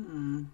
Hmm.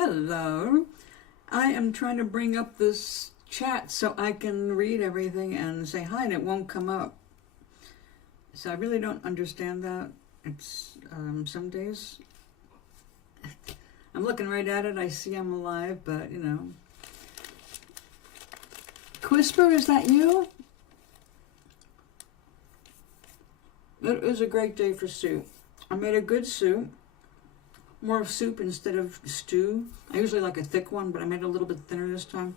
Hello. I am trying to bring up this chat so I can read everything and say hi, and it won't come up. So I really don't understand that. It's some days I'm looking right at it. I see I'm alive, but you know. Quisper, is that you? It was a great day for soup. I made a good soup. More of soup instead of stew. I usually like a thick one, but I made it a little bit thinner this time.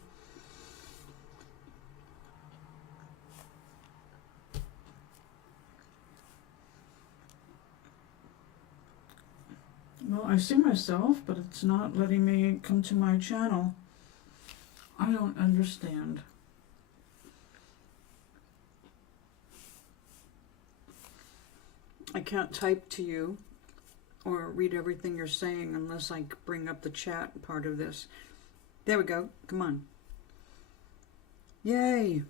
Well, I see myself, but it's not letting me come to my channel. I don't understand. I can't type to you or read everything you're saying unless I bring up the chat part of this. There we go. Come on. Yay.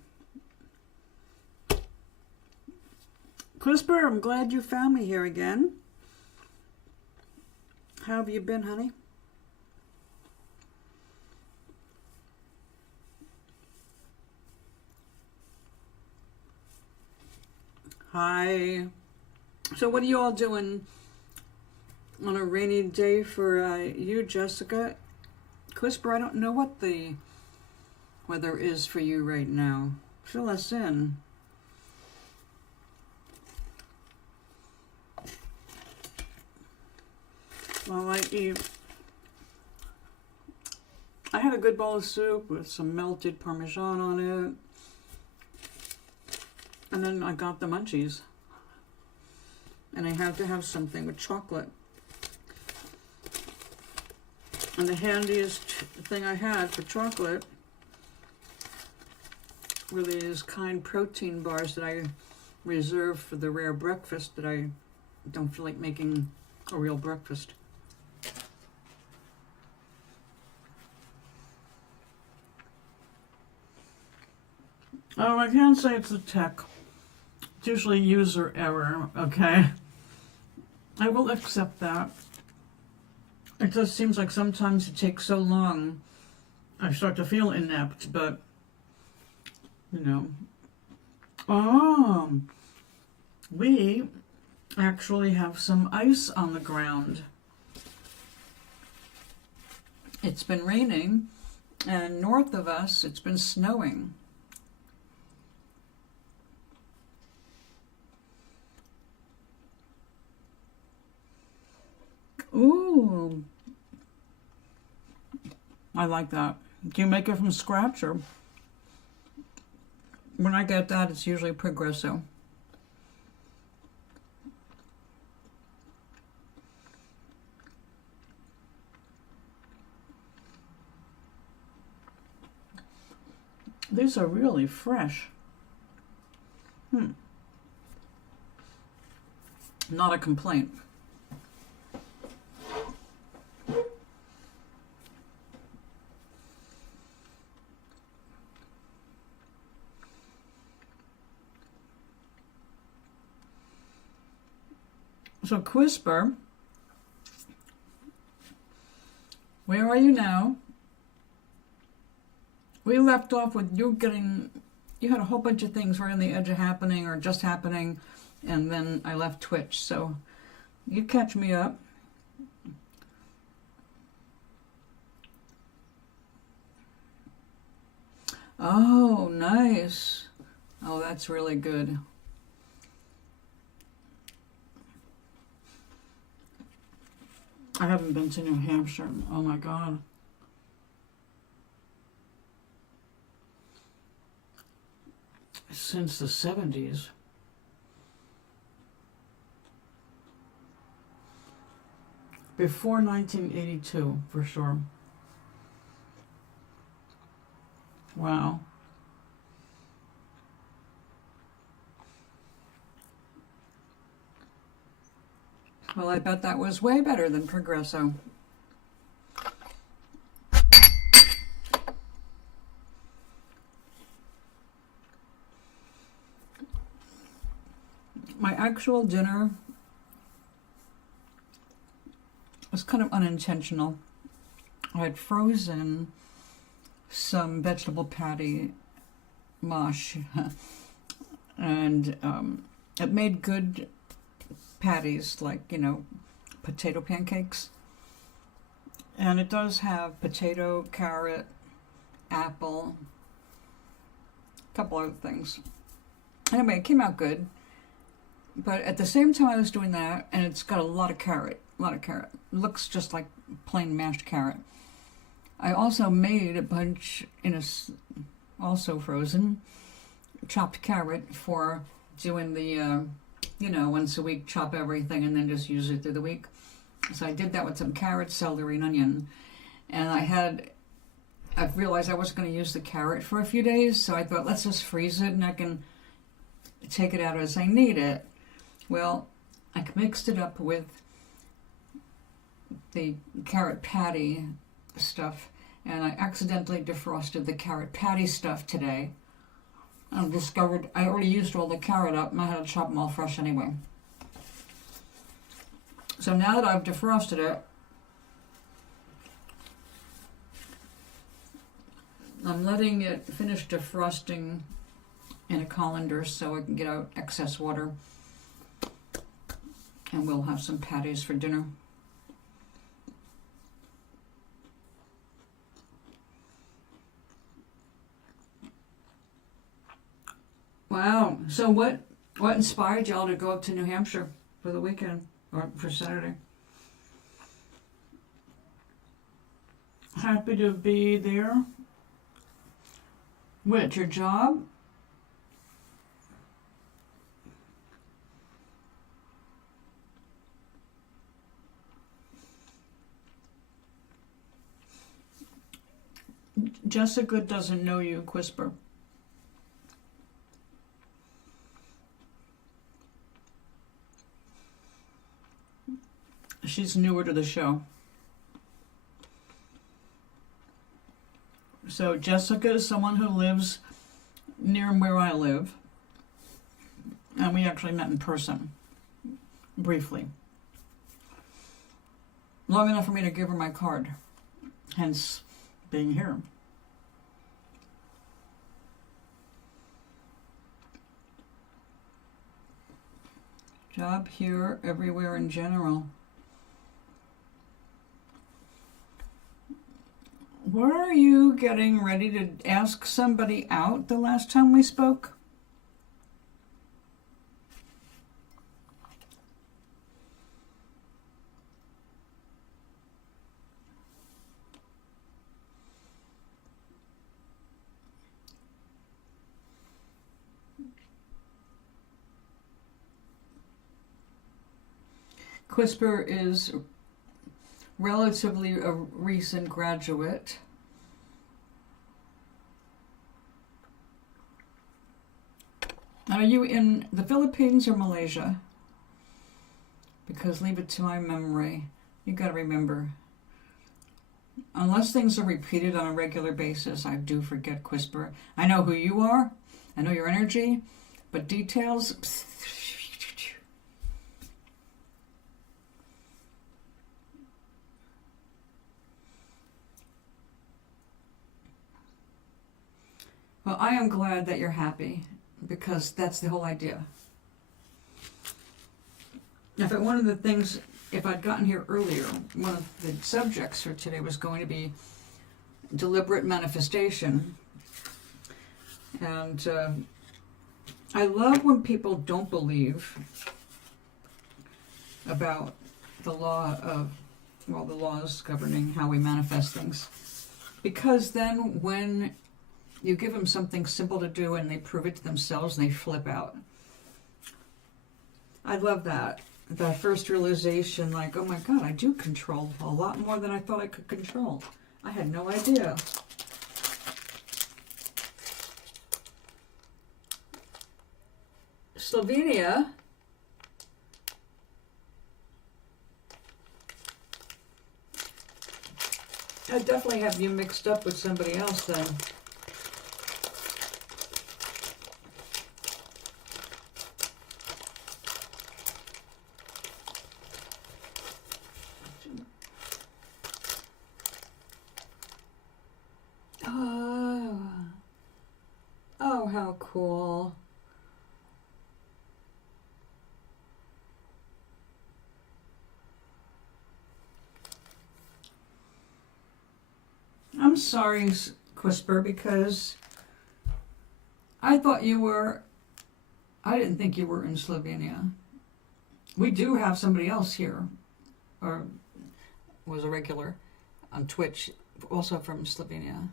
Crisper, I'm glad you found me here again. How have you been, honey? Hi. So what are you all doing on a rainy day for you, Jessica? Crisper, I don't know what the weather is for you right now. Fill us in. Well, I had a good bowl of soup with some melted Parmesan on it. And then I got the munchies. And I had to have something with chocolate. And the handiest thing I had for chocolate were these Kind protein bars that I reserve for the rare breakfast that I don't feel like making a real breakfast. Oh, I can't say it's the tech. It's usually user error, okay? I will accept that. It just seems like sometimes it takes so long. I start to feel inept, but, you know. Oh, we actually have some ice on the ground. It's been raining, and north of us, it's been snowing. Ooh, I like that. Do you make it from scratch, or when I get that, it's usually Progresso. These are really fresh. Not a complaint. So, Crisper, where are you now? We left off with you had a whole bunch of things right on the edge of happening or just happening, and then I left Twitch, so you catch me up. Oh, nice. Oh, that's really good. I haven't been to New Hampshire. Oh my God. Since the 70s. Before 1982, for sure. Wow. Well, I bet that was way better than Progresso. My actual dinner was kind of unintentional. I had frozen some vegetable patty mush, and it made good patties, like, you know, potato pancakes. And it does have potato, carrot, apple, a couple other things. Anyway, it came out good. But at the same time I was doing that, and it's got a lot of carrot. It looks just like plain mashed carrot. I also made a bunch also frozen, chopped carrot for doing the, once a week, chop everything and then just use it through the week. So I did that with some carrot, celery, and onion. And I realized I wasn't going to use the carrot for a few days, so I thought, let's just freeze it and I can take it out as I need it. Well, I mixed it up with the carrot patty stuff, and I accidentally defrosted the carrot patty stuff today. I discovered I already used all the carrot up and I had to chop them all fresh anyway. So now that I've defrosted it, I'm letting it finish defrosting in a colander so I can get out excess water. And we'll have some patties for dinner. Wow. So what inspired y'all to go up to New Hampshire for the weekend or for Saturday? Happy to be there. What, your job? Jessica doesn't know you, Quisper. She's newer to the show. So Jessica is someone who lives near where I live. And we actually met in person, briefly. Long enough for me to give her my card, hence being here. Job here, everywhere in general. Were you getting ready to ask somebody out the last time we spoke? Quisper is relatively a recent graduate. Are you in the Philippines or Malaysia? Because leave it to my memory. You gotta remember, unless things are repeated on a regular basis, I do forget, Quisper. I know who you are, I know your energy, but details... Well, I am glad that you're happy, because that's the whole idea. If one of the things, if I'd gotten here earlier, one of the subjects for today was going to be deliberate manifestation. And I love when people don't believe about the law of, well, the laws governing how we manifest things. Because then when you give them something simple to do and they prove it to themselves and they flip out. I love that. That first realization, like, oh my God, I do control a lot more than I thought I could control. I had no idea. Slovenia. I definitely have you mixed up with somebody else then. Oh, how cool. I'm sorry, Quisper, because I thought you were, I didn't think you were in Slovenia. We do have somebody else here, or was a regular on Twitch, also from Slovenia.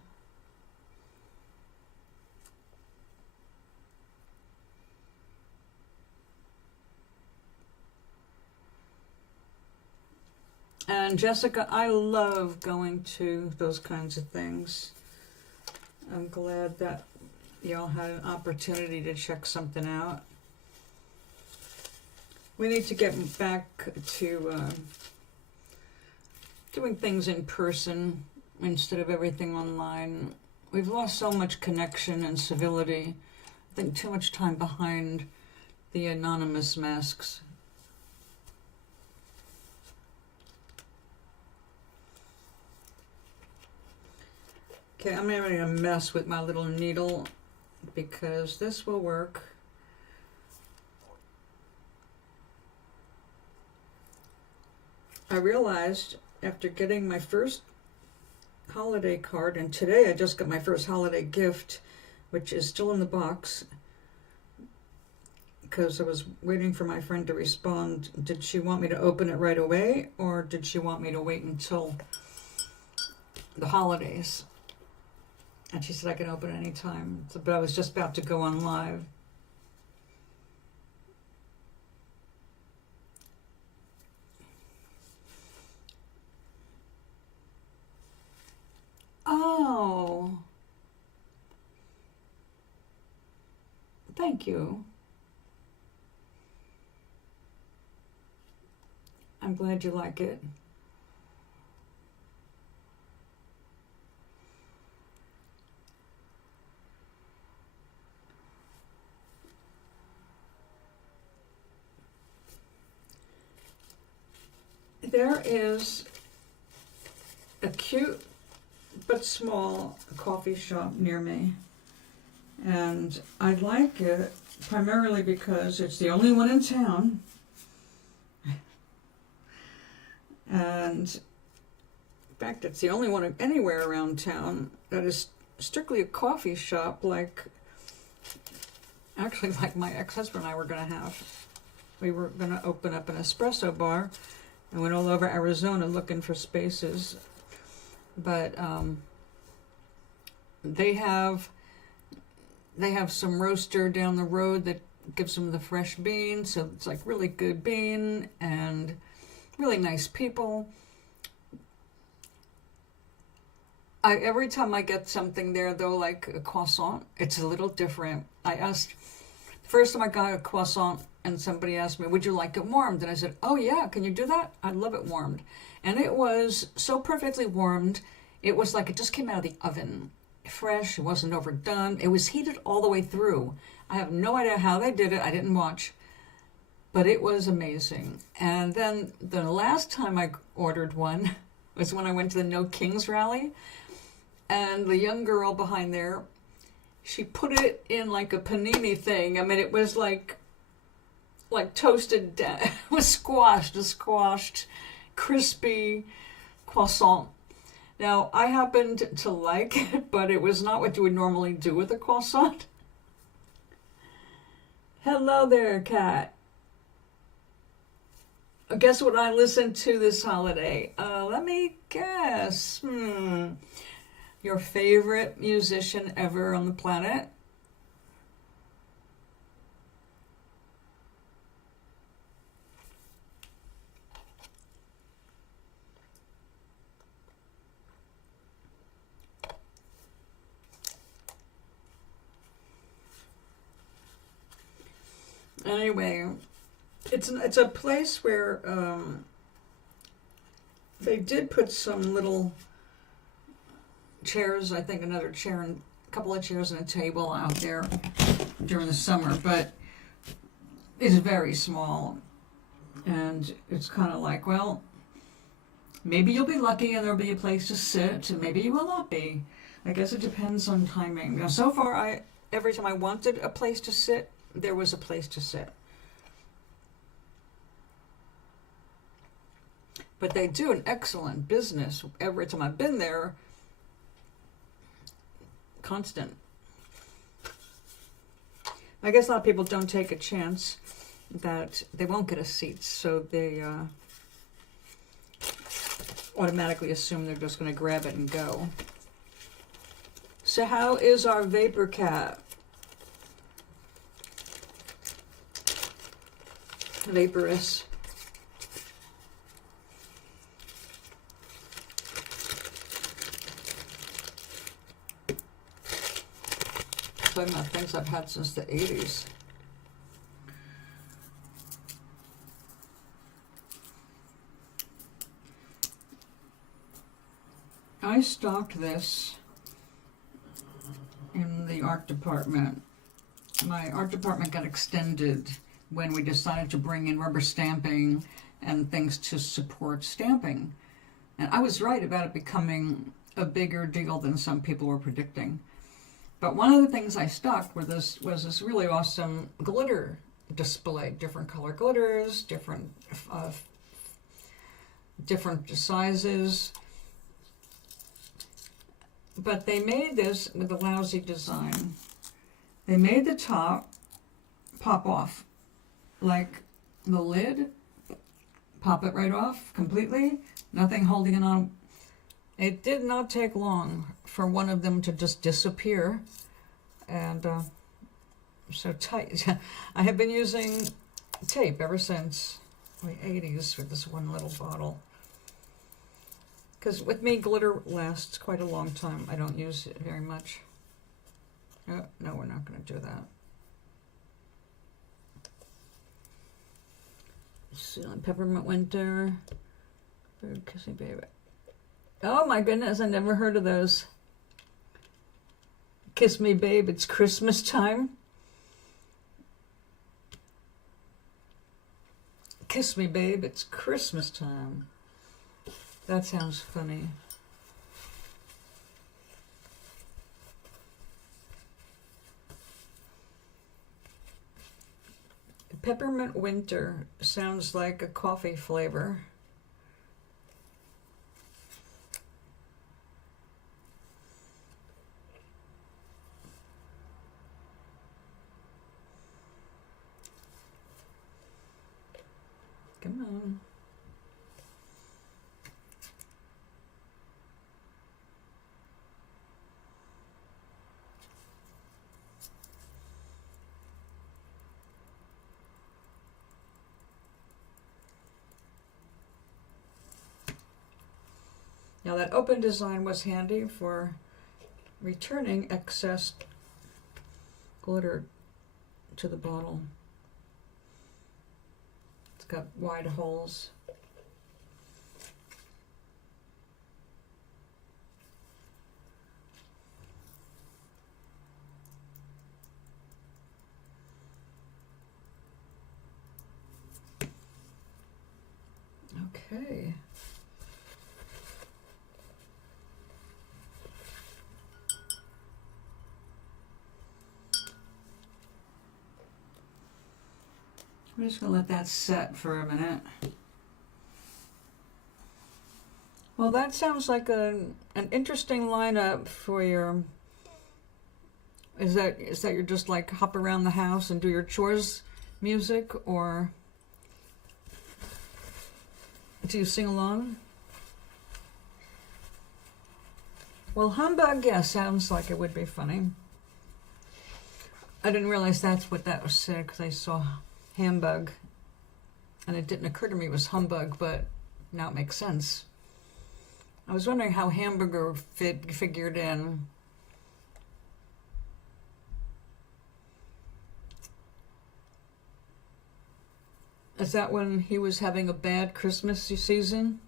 And Jessica, I love going to those kinds of things. I'm glad that y'all had an opportunity to check something out. We need to get back to doing things in person instead of everything online. We've lost so much connection and civility. I think too much time behind the anonymous masks. Okay, I'm going to mess with my little needle because this will work. I realized after getting my first holiday card, and today I just got my first holiday gift, which is still in the box because I was waiting for my friend to respond. Did she want me to open it right away, or did she want me to wait until the holidays? And she said I can open it anytime. But I was just about to go on live. Oh. Thank you. I'm glad you like it. There is a cute but small coffee shop near me, and I like it primarily because it's the only one in town, and in fact it's the only one anywhere around town that is strictly a coffee shop, like my ex-husband and I were going to have. We were going to open up an espresso bar and went all over Arizona looking for spaces. But they have some roaster down the road that gives them the fresh bean, so it's like really good bean and really nice people. Every time I get something there, though, like a croissant, it's a little different. I asked, the first time I got a croissant, and somebody asked me, would you like it warmed? And I said, oh yeah, can you do that? I'd love it warmed. And it was so perfectly warmed, it was like it just came out of the oven. Fresh, it wasn't overdone. It was heated all the way through. I have no idea how they did it. I didn't watch. But it was amazing. And then the last time I ordered one was when I went to the No Kings rally. And the young girl behind there, she put it in like a panini thing. I mean, it was like toasted, it was a squashed, crispy croissant. Now, I happened to like it, but it was not what you would normally do with a croissant. Hello there, Kat. Guess what I listened to this holiday? Let me guess. Your favorite musician ever on the planet? Anyway, it's a place where they did put some little chairs, I think another chair and a couple of chairs and a table out there during the summer, but it's very small, and it's kind of like, well, maybe you'll be lucky and there'll be a place to sit, and maybe you will not be. I guess it depends on timing. Now, so far, every time I wanted a place to sit, there was a place to sit. But they do an excellent business. Every time I've been there, constant. I guess a lot of people don't take a chance that they won't get a seat, so they automatically assume they're just going to grab it and go. So how is our vapor cat? Vaporous. Talking about things I've had since the 80s. I stocked this in the art department. My art department got extended when we decided to bring in rubber stamping and things to support stamping. And I was right about it becoming a bigger deal than some people were predicting. But one of the things I stocked was this really awesome glitter display, different color glitters, different sizes. But they made this with a lousy design. They made the top pop off, like the lid, pop it right off completely, nothing holding it on. It did not take long for one of them to just disappear, and so tight. I have been using tape ever since the 80s with this one little bottle. Because with me, glitter lasts quite a long time. I don't use it very much. Oh, no, we're not going to do that. Peppermint Winter. Bird Kissing Baby. Oh my goodness, I never heard of those. Kiss Me Babe, it's Christmas time. Kiss Me Babe, it's Christmas time. That sounds funny. Peppermint Winter sounds like a coffee flavor. Come on. Now that open design was handy for returning excess glitter to the bottle. It's got wide holes. Okay. I'm just going to let that set for a minute. Well, that sounds like an interesting lineup for your... Is that you're just like hop around the house and do your chores music, or do you sing along? Well, humbug, yeah, sounds like it would be funny. I didn't realize that's what that was said because I saw Hambug, and it didn't occur to me it was humbug, but now it makes sense. I was wondering how hamburger figured in. Is that when he was having a bad Christmas season?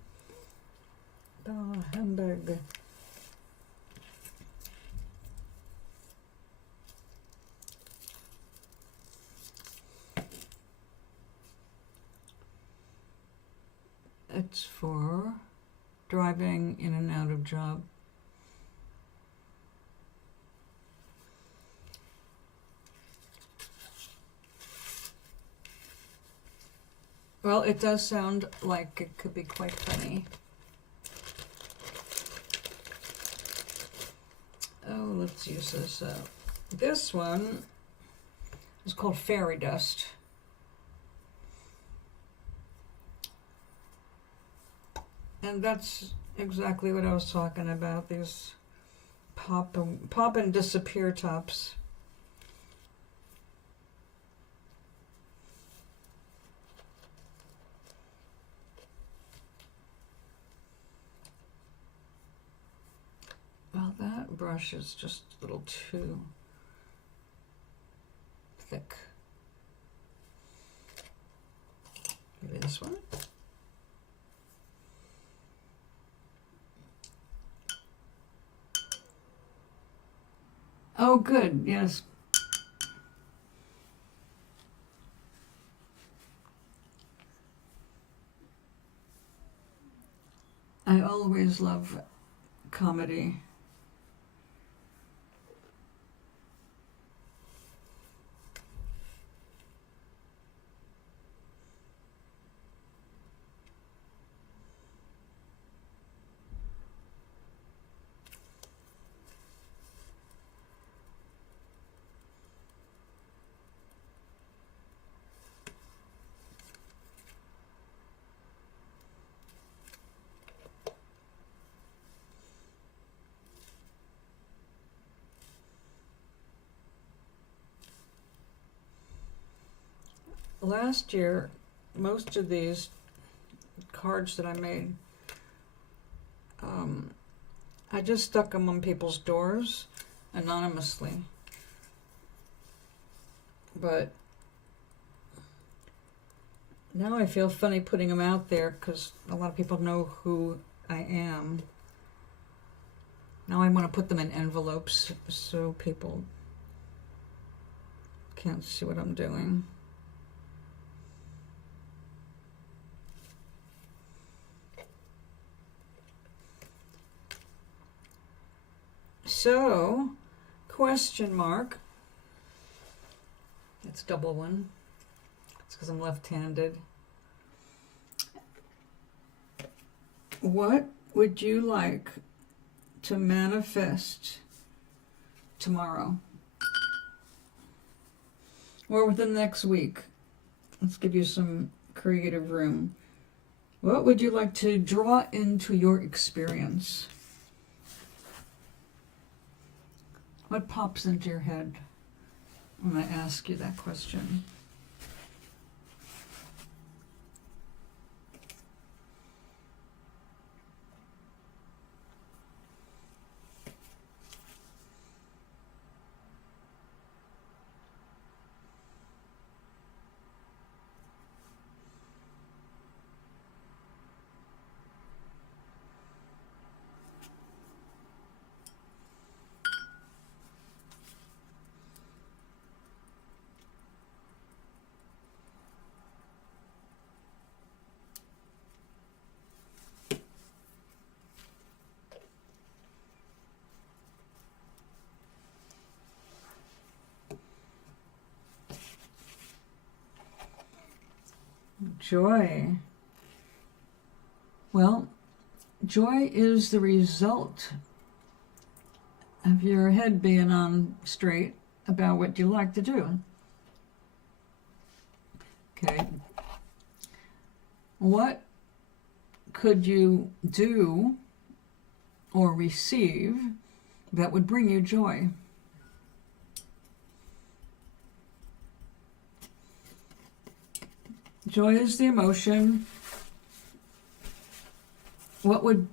Oh, humbug. It's for driving in and out of job. Well, it does sound like it could be quite funny. Oh, let's use this up. This one is called Fairy Dust. And that's exactly what I was talking about, these pop and disappear tops. Well, that brush is just a little too thick. Maybe this one. Oh, good. Yes. I always love comedy. Last year, most of these cards that I made, I just stuck them on people's doors anonymously. But now I feel funny putting them out there because a lot of people know who I am. Now I want to put them in envelopes so people can't see what I'm doing. So, question mark. It's double one. It's because I'm left-handed. What would you like to manifest tomorrow? Or within the next week? Let's give you some creative room. What would you like to draw into your experience? What pops into your head when I ask you that question? Joy. Well, joy is the result of your head being on straight about what you like to do. Okay. What could you do or receive that would bring you joy? Joy is the emotion. What would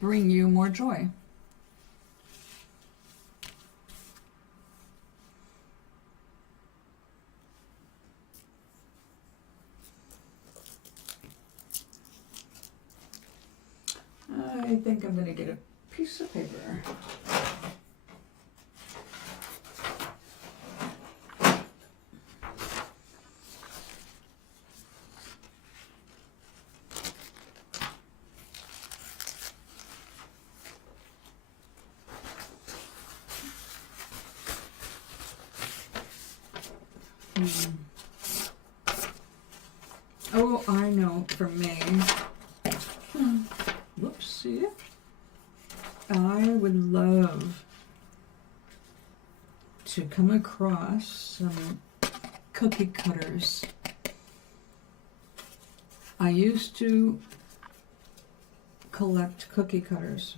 bring you more joy? I think I'm going to get a piece of paper. Oh, I know, for me, whoopsie, I would love to come across some cookie cutters. I used to collect cookie cutters,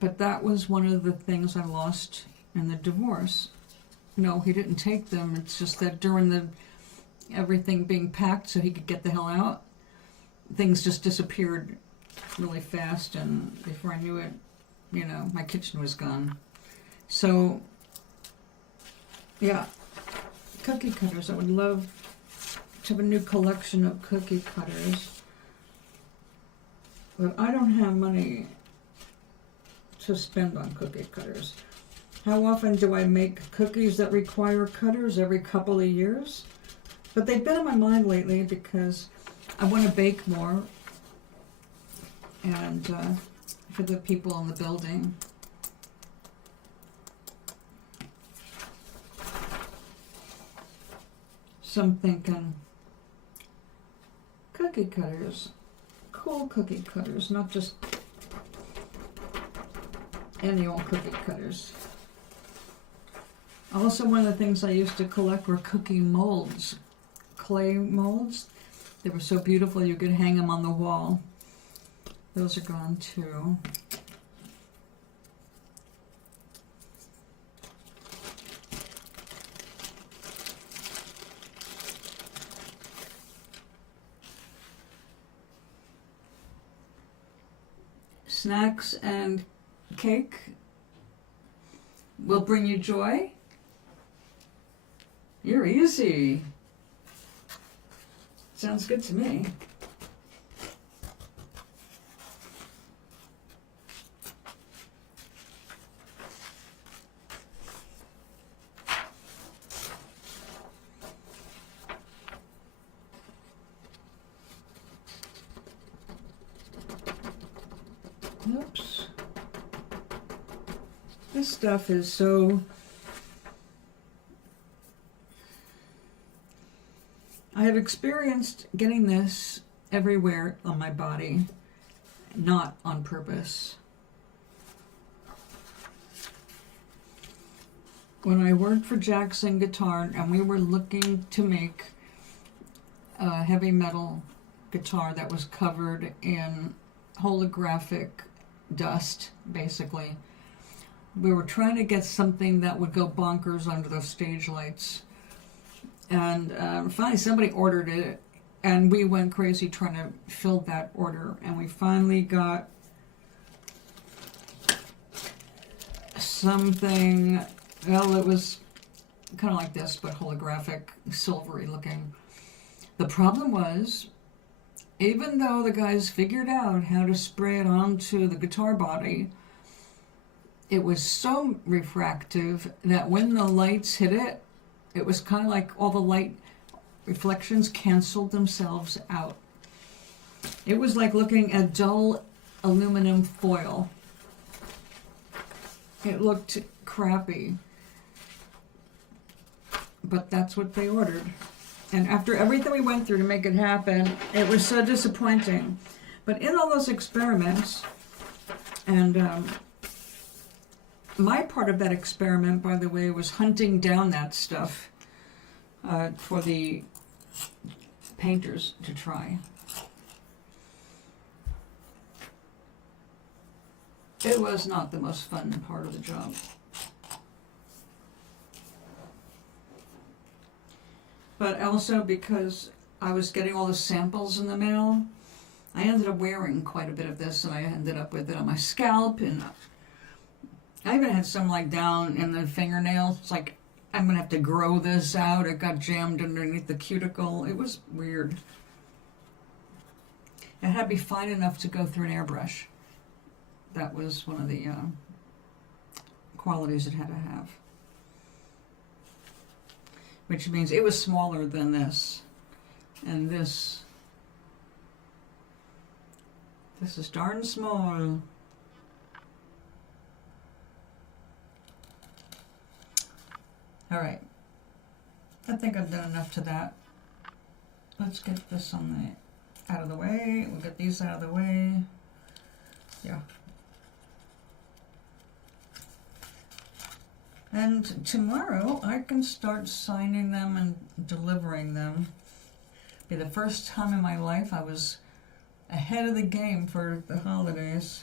but that was one of the things I lost in the divorce. No, he didn't take them. It's just that during the everything being packed so he could get the hell out, things just disappeared really fast, and before I knew it, you know, my kitchen was gone. So, yeah, cookie cutters. I would love to have a new collection of cookie cutters, but I don't have money to spend on cookie cutters. How often do I make cookies that require cutters? Every couple of years. But they've been on my mind lately because I want to bake more, and for the people in the building. So I'm thinking cookie cutters, cool cookie cutters, not just any old cookie cutters. Also, one of the things I used to collect were cookie molds, clay molds. They were so beautiful you could hang them on the wall. Those are gone too. Snacks and cake will bring you joy. You're easy. Sounds good to me. Oops. This stuff is so... I have experienced getting this everywhere on my body, not on purpose. When I worked for Jackson Guitar and we were looking to make a heavy metal guitar that was covered in holographic dust, basically. We were trying to get something that would go bonkers under those stage lights. And finally somebody ordered it, and we went crazy trying to fill that order. And we finally got something, well, it was kind of like this, but holographic, silvery looking. The problem was, even though the guys figured out how to spray it onto the guitar body, it was so refractive that when the lights hit it, it was kind of like all the light reflections canceled themselves out. It was like looking at dull aluminum foil. It looked crappy. But that's what they ordered. And after everything we went through to make it happen, it was so disappointing. But in all those experiments, and my part of that experiment, by the way, was hunting down that stuff for the painters to try. It was not the most fun part of the job. But also because I was getting all the samples in the mail, I ended up wearing quite a bit of this, and I ended up with it on my scalp, and I even had some like down in the fingernail. It's like, I'm gonna have to grow this out. It got jammed underneath the cuticle. It was weird. It had to be fine enough to go through an airbrush. That was one of the qualities it had to have. Which means it was smaller than this. And this is darn small. All right. I think I've done enough to that. Let's get this on the out of the way. We'll get these out of the way. Yeah. And tomorrow I can start signing them and delivering them. Be the first time in my life I was ahead of the game for the holidays.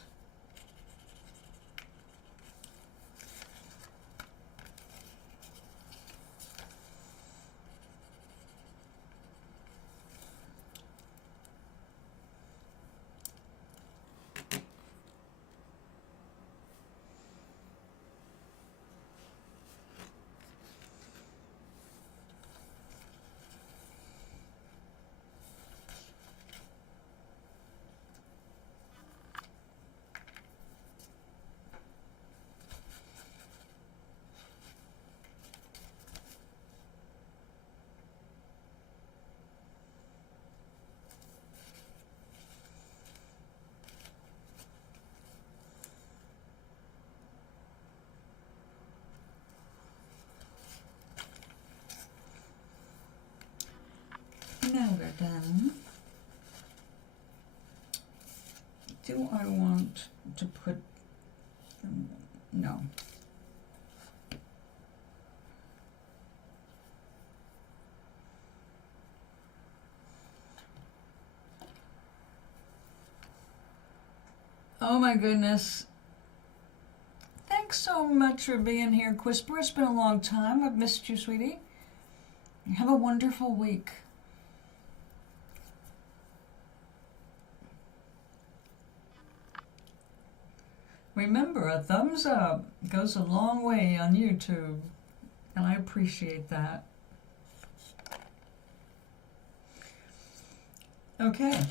do I want to put, no. Oh my goodness. Thanks so much for being here, Quisper. It's been a long time. I've missed you, sweetie. Have a wonderful week. Remember, a thumbs up goes a long way on YouTube, and I appreciate that. Okay.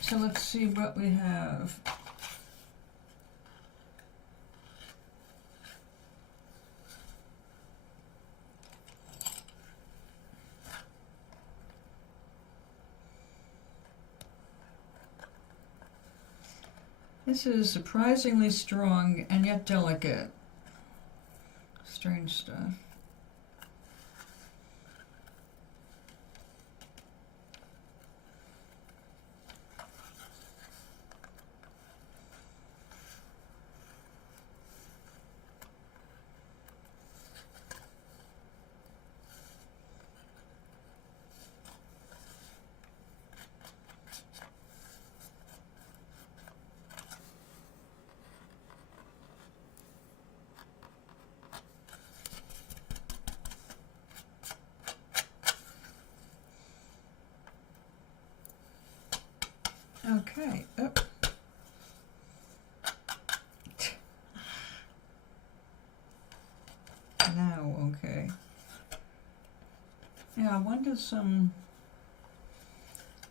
So let's see what we have. This is surprisingly strong and yet delicate. Strange stuff. Okay. Oh. Now, okay. Yeah, I wanted some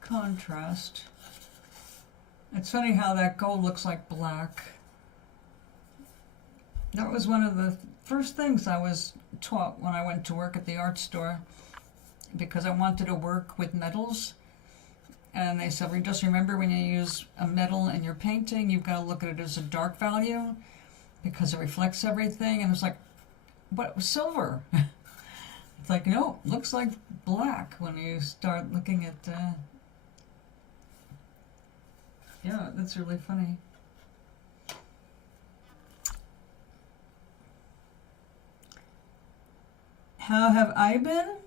contrast. It's funny how that gold looks like black. That was one of the first things I was taught when I went to work at the art store, because I wanted to work with metals. And they said, well, just remember, when you use a metal in your painting, you've got to look at it as a dark value because it reflects everything. And it's like, what, silver? It's like, no, looks like black when you start looking at, yeah, that's really funny. How have I been?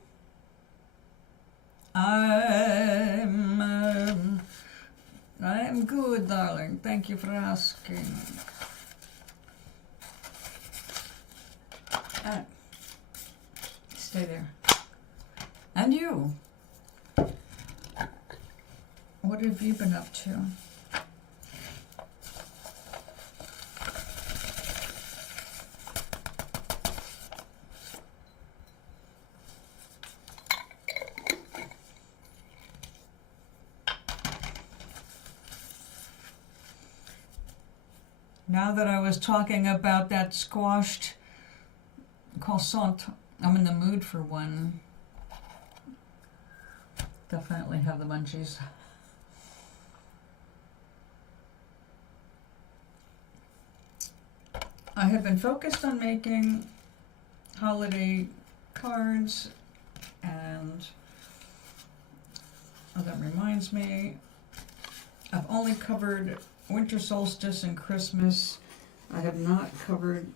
I'm good, darling. Thank you for asking. Stay there. And you? What have you been up to? Now that I was talking about that squashed croissant, I'm in the mood for one. Definitely have the munchies. I have been focused on making holiday cards, and that reminds me, I've only covered winter solstice and Christmas. I have not covered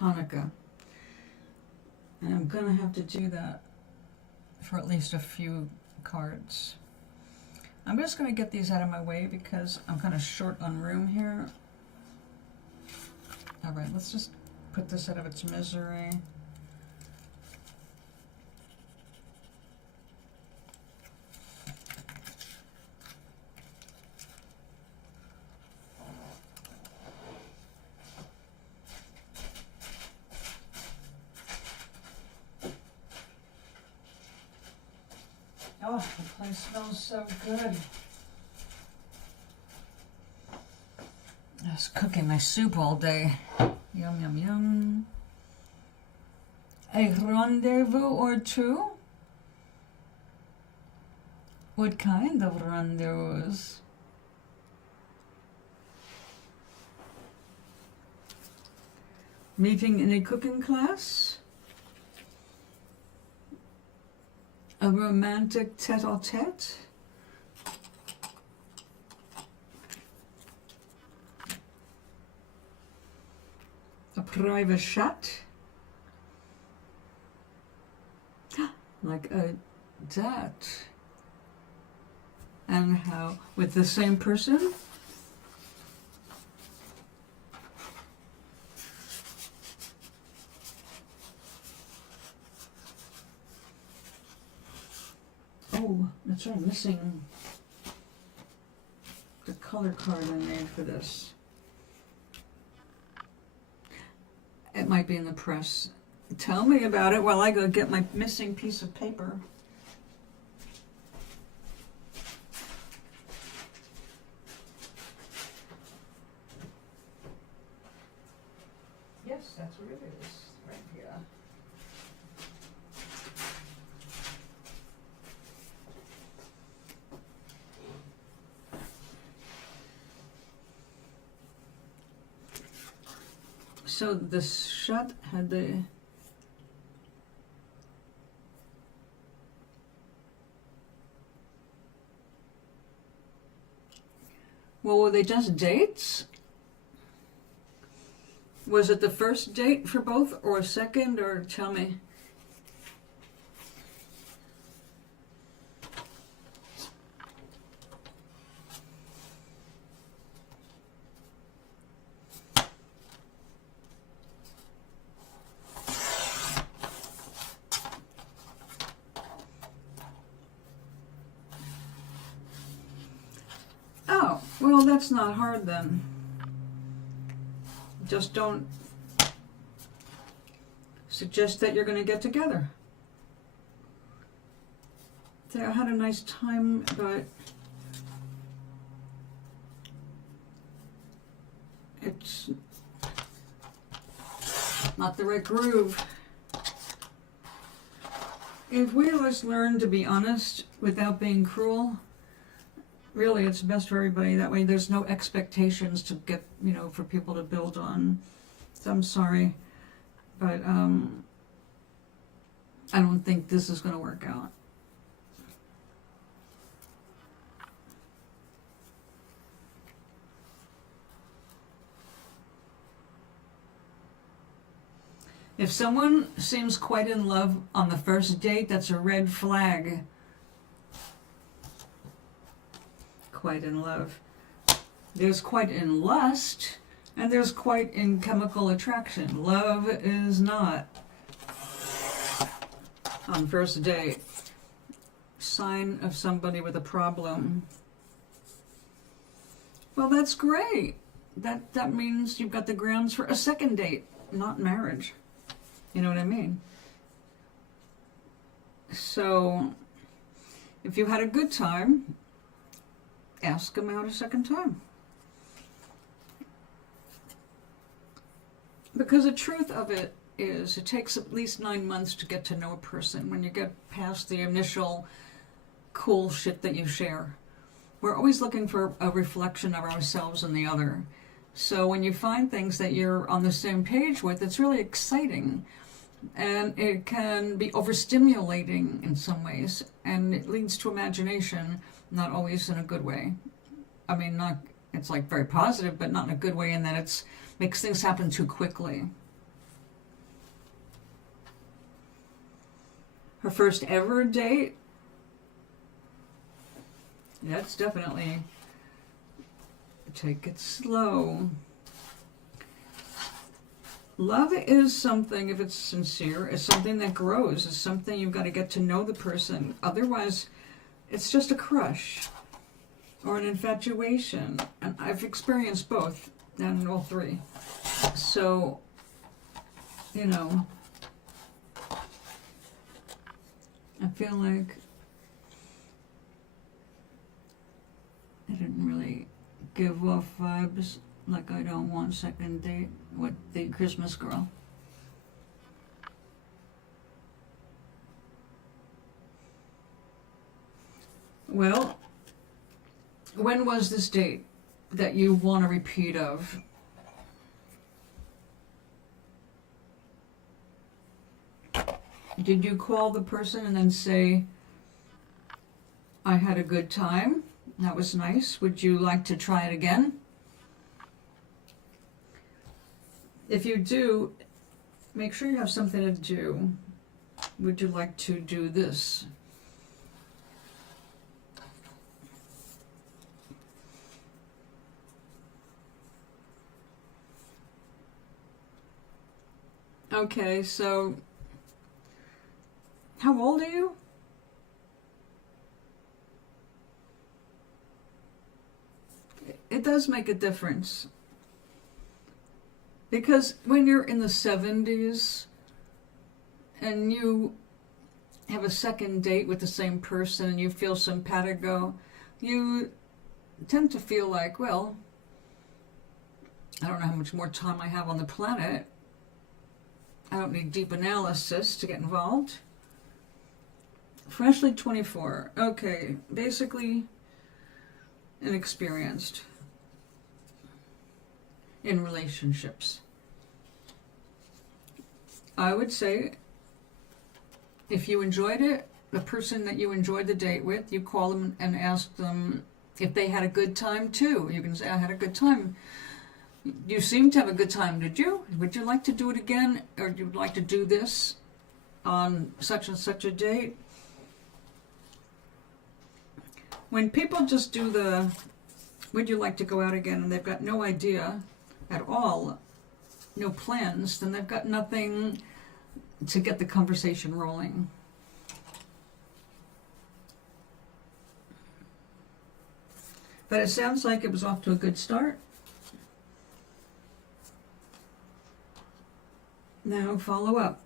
Hanukkah. And I'm gonna have to do that for at least a few cards. I'm just gonna get these out of my way because I'm kind of short on room here. All right, let's just put this out of its misery. Oh, the place smells so good. I was cooking my soup all day. Yum, yum, yum. A rendezvous or two? What kind of rendezvous? Meeting in a cooking class? A romantic tete-a-tete? privacy, like a that, and how with the same person. Oh, that's right, I'm missing the color card I made for this. It might be in the press. Tell me about it while I go get my missing piece of paper. Yes, that's what it is, right here. So the shot had the well, were they just dates? Was it the first date for both, or a second, or tell me? Oh, well, that's not hard then. Just don't suggest that you're going to get together. Say, I had a nice time, but it's not the right groove. If we just learn to be honest without being cruel, really, it's best for everybody. That way there's no expectations to get, for people to build on. So I'm sorry, but I don't think this is going to work out. If someone seems quite in love on the first date, that's a red flag. Quite in love. There's quite in lust, and there's quite in chemical attraction. Love is not on first date. Sign of somebody with a problem. Well, that's great. That means you've got the grounds for a second date, not marriage. You know what I mean? So, if you had a good time, ask them out a second time. Because the truth of it is, it takes at least 9 months to get to know a person. When you get past the initial cool shit that you share, we're always looking for a reflection of ourselves in the other. So when you find things that you're on the same page with, it's really exciting. And it can be overstimulating in some ways, and it leads to imagination, not always in a good way. I mean, it's like very positive, but not in a good way, in that it makes things happen too quickly. Her first ever date, that's definitely, take it slow. Love is something, if it's sincere, is something that grows. It's something you've got to get to know the person. Otherwise, it's just a crush or an infatuation. And I've experienced both, and all three. So, I feel like I didn't really give off vibes like I don't want second date with the Christmas girl. Well, when was this date that you want a repeat of? Did you call the person and then say, I had a good time, that was nice, would you like to try it again? If you do, make sure you have something to do. Would you like to do this? Okay, so how old are you? It does make a difference. Because when you're in the 70s and you have a second date with the same person and you feel simpatico, you tend to feel like, well, I don't know how much more time I have on the planet. I don't need deep analysis to get involved. Freshly 24. Okay, basically inexperienced in relationships. I would say if you enjoyed it, the person that you enjoyed the date with, you call them and ask them if they had a good time too. You can say, I had a good time. You seem to have a good time, did you? Would you like to do it again? Or would you like to do this on such and such a date? When people just do the, would you like to go out again, and they've got no idea at all, no plans, then they've got nothing to get the conversation rolling. But it sounds like it was off to a good start. Now follow up.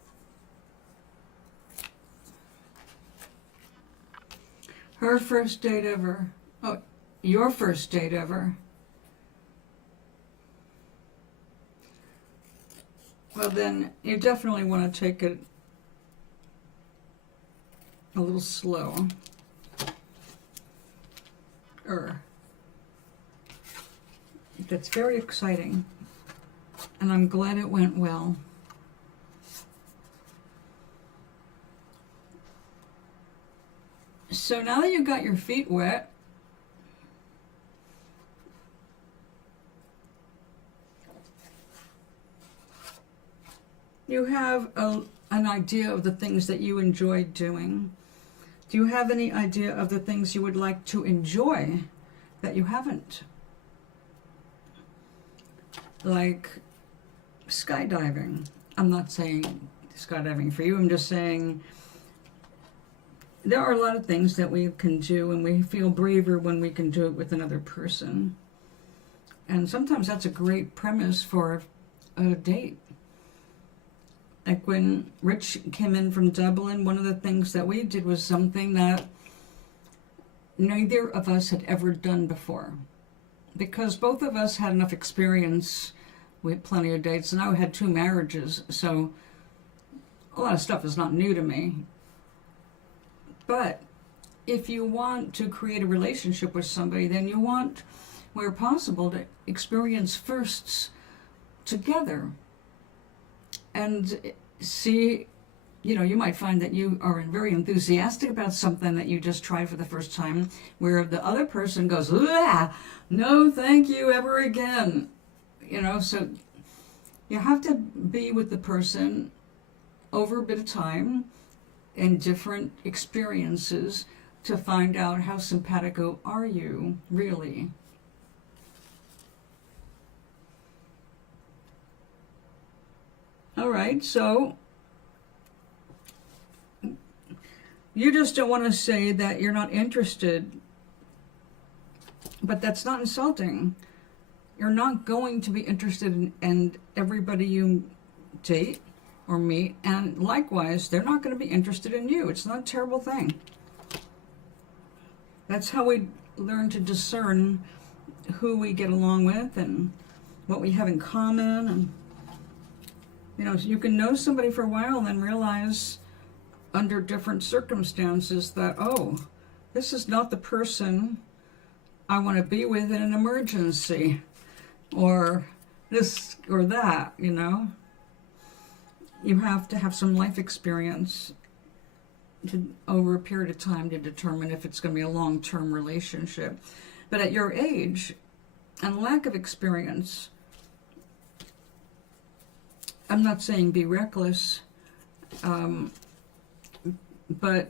Her first date ever. Oh, your first date ever. Well, then you definitely want to take it a little slow. That's very exciting, and I'm glad it went well. So now that you got your feet wet, you have an idea of the things that you enjoy doing. Do you have any idea of the things you would like to enjoy that you haven't? Like skydiving. I'm not saying skydiving for you, I'm just saying there are a lot of things that we can do, and we feel braver when we can do it with another person. And sometimes that's a great premise for a date. Like when Rich came in from Dublin, one of the things that we did was something that neither of us had ever done before. Because both of us had enough experience with plenty of dates, and I had 2 marriages, so a lot of stuff is not new to me. But if you want to create a relationship with somebody, then you want, where possible, to experience firsts together. And see, you know, you might find that you are very enthusiastic about something that you just tried for the first time, where the other person goes, no thank you ever again. You know, so you have to be with the person over a bit of time and different experiences to find out how simpatico are you really. All right, so you just don't want to say that you're not interested, but that's not insulting. You're not going to be interested in everybody you date or meet, and likewise, they're not going to be interested in you. It's not a terrible thing. That's how we learn to discern who we get along with and what we have in common. And you know, you can know somebody for a while and then realize under different circumstances that, oh, this is not the person I want to be with in an emergency, or this or that, you know. You have to have some life experience over a period of time to determine if it's going to be a long-term relationship. But at your age and lack of experience, I'm not saying be reckless, but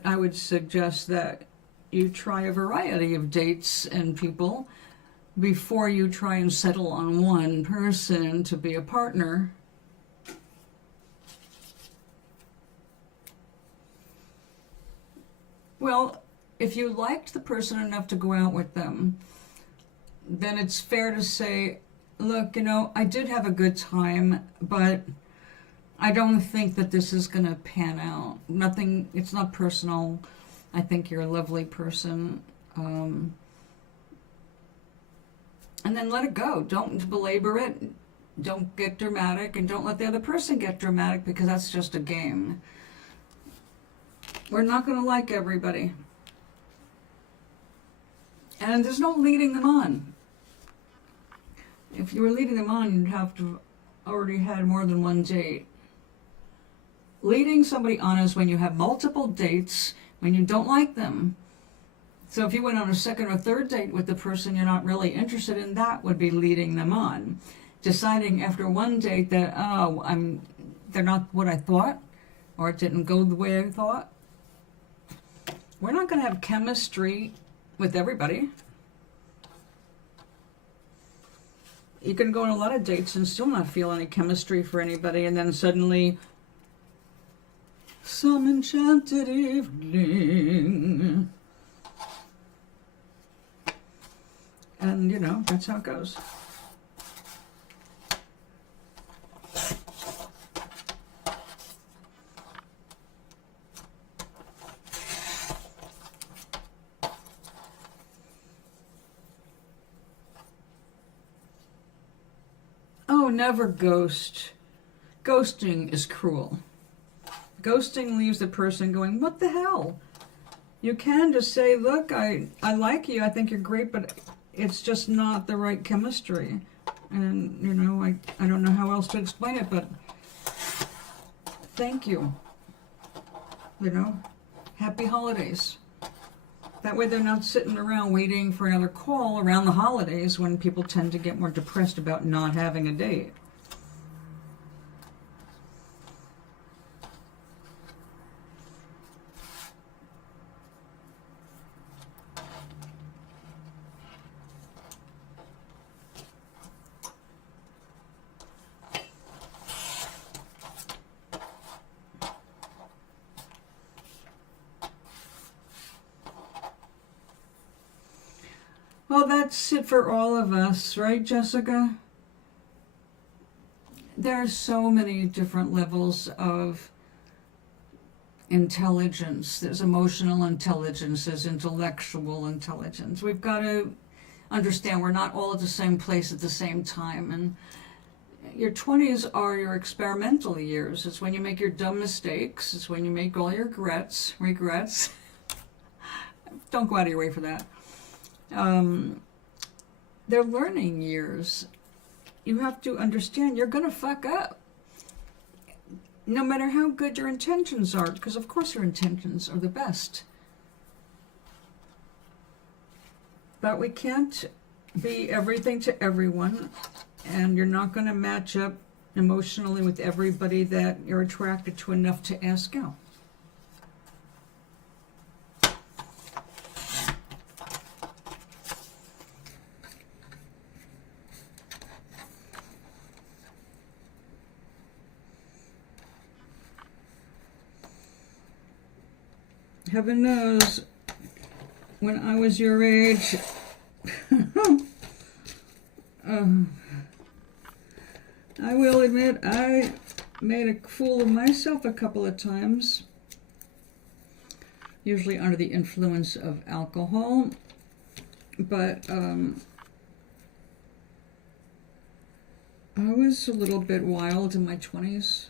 I would suggest that you try a variety of dates and people before you try and settle on one person to be a partner. Well, if you liked the person enough to go out with them, then it's fair to say, look, I did have a good time, but I don't think that this is going to pan out. Nothing, it's not personal. I think you're a lovely person. And then let it go. Don't belabor it. Don't get dramatic, and don't let the other person get dramatic, because that's just a game. We're not going to like everybody. And there's no leading them on. If you were leading them on, you'd have to already had more than one date. Leading somebody on is when you have multiple dates, when you don't like them. So if you went on a second or third date with the person you're not really interested in, that would be leading them on. Deciding after one date that, they're not what I thought, or it didn't go the way I thought. We're not going to have chemistry with everybody. You can go on a lot of dates and still not feel any chemistry for anybody, and then suddenly, some enchanted evening. And, that's how it goes. Oh, never ghost. Ghosting is cruel. Ghosting leaves the person going, what the hell? You can just say, look, I like you, I think you're great, but it's just not the right chemistry. And, I don't know how else to explain it, but thank you. Happy holidays. That way they're not sitting around waiting for another call around the holidays, when people tend to get more depressed about not having a date. Well, that's it for all of us, right, Jessica? There are so many different levels of intelligence. There's emotional intelligence, there's intellectual intelligence. We've got to understand we're not all at the same place at the same time. And your 20s are your experimental years. It's when you make your dumb mistakes. It's when you make all your regrets. Don't go out of your way for that. They're learning years. You have to understand you're going to fuck up. No matter how good your intentions are, because of course your intentions are the best. But we can't be everything to everyone, and you're not going to match up emotionally with everybody that you're attracted to enough to ask out. Heaven knows, when I was your age, I will admit I made a fool of myself a couple of times, usually under the influence of alcohol, but I was a little bit wild in my 20s.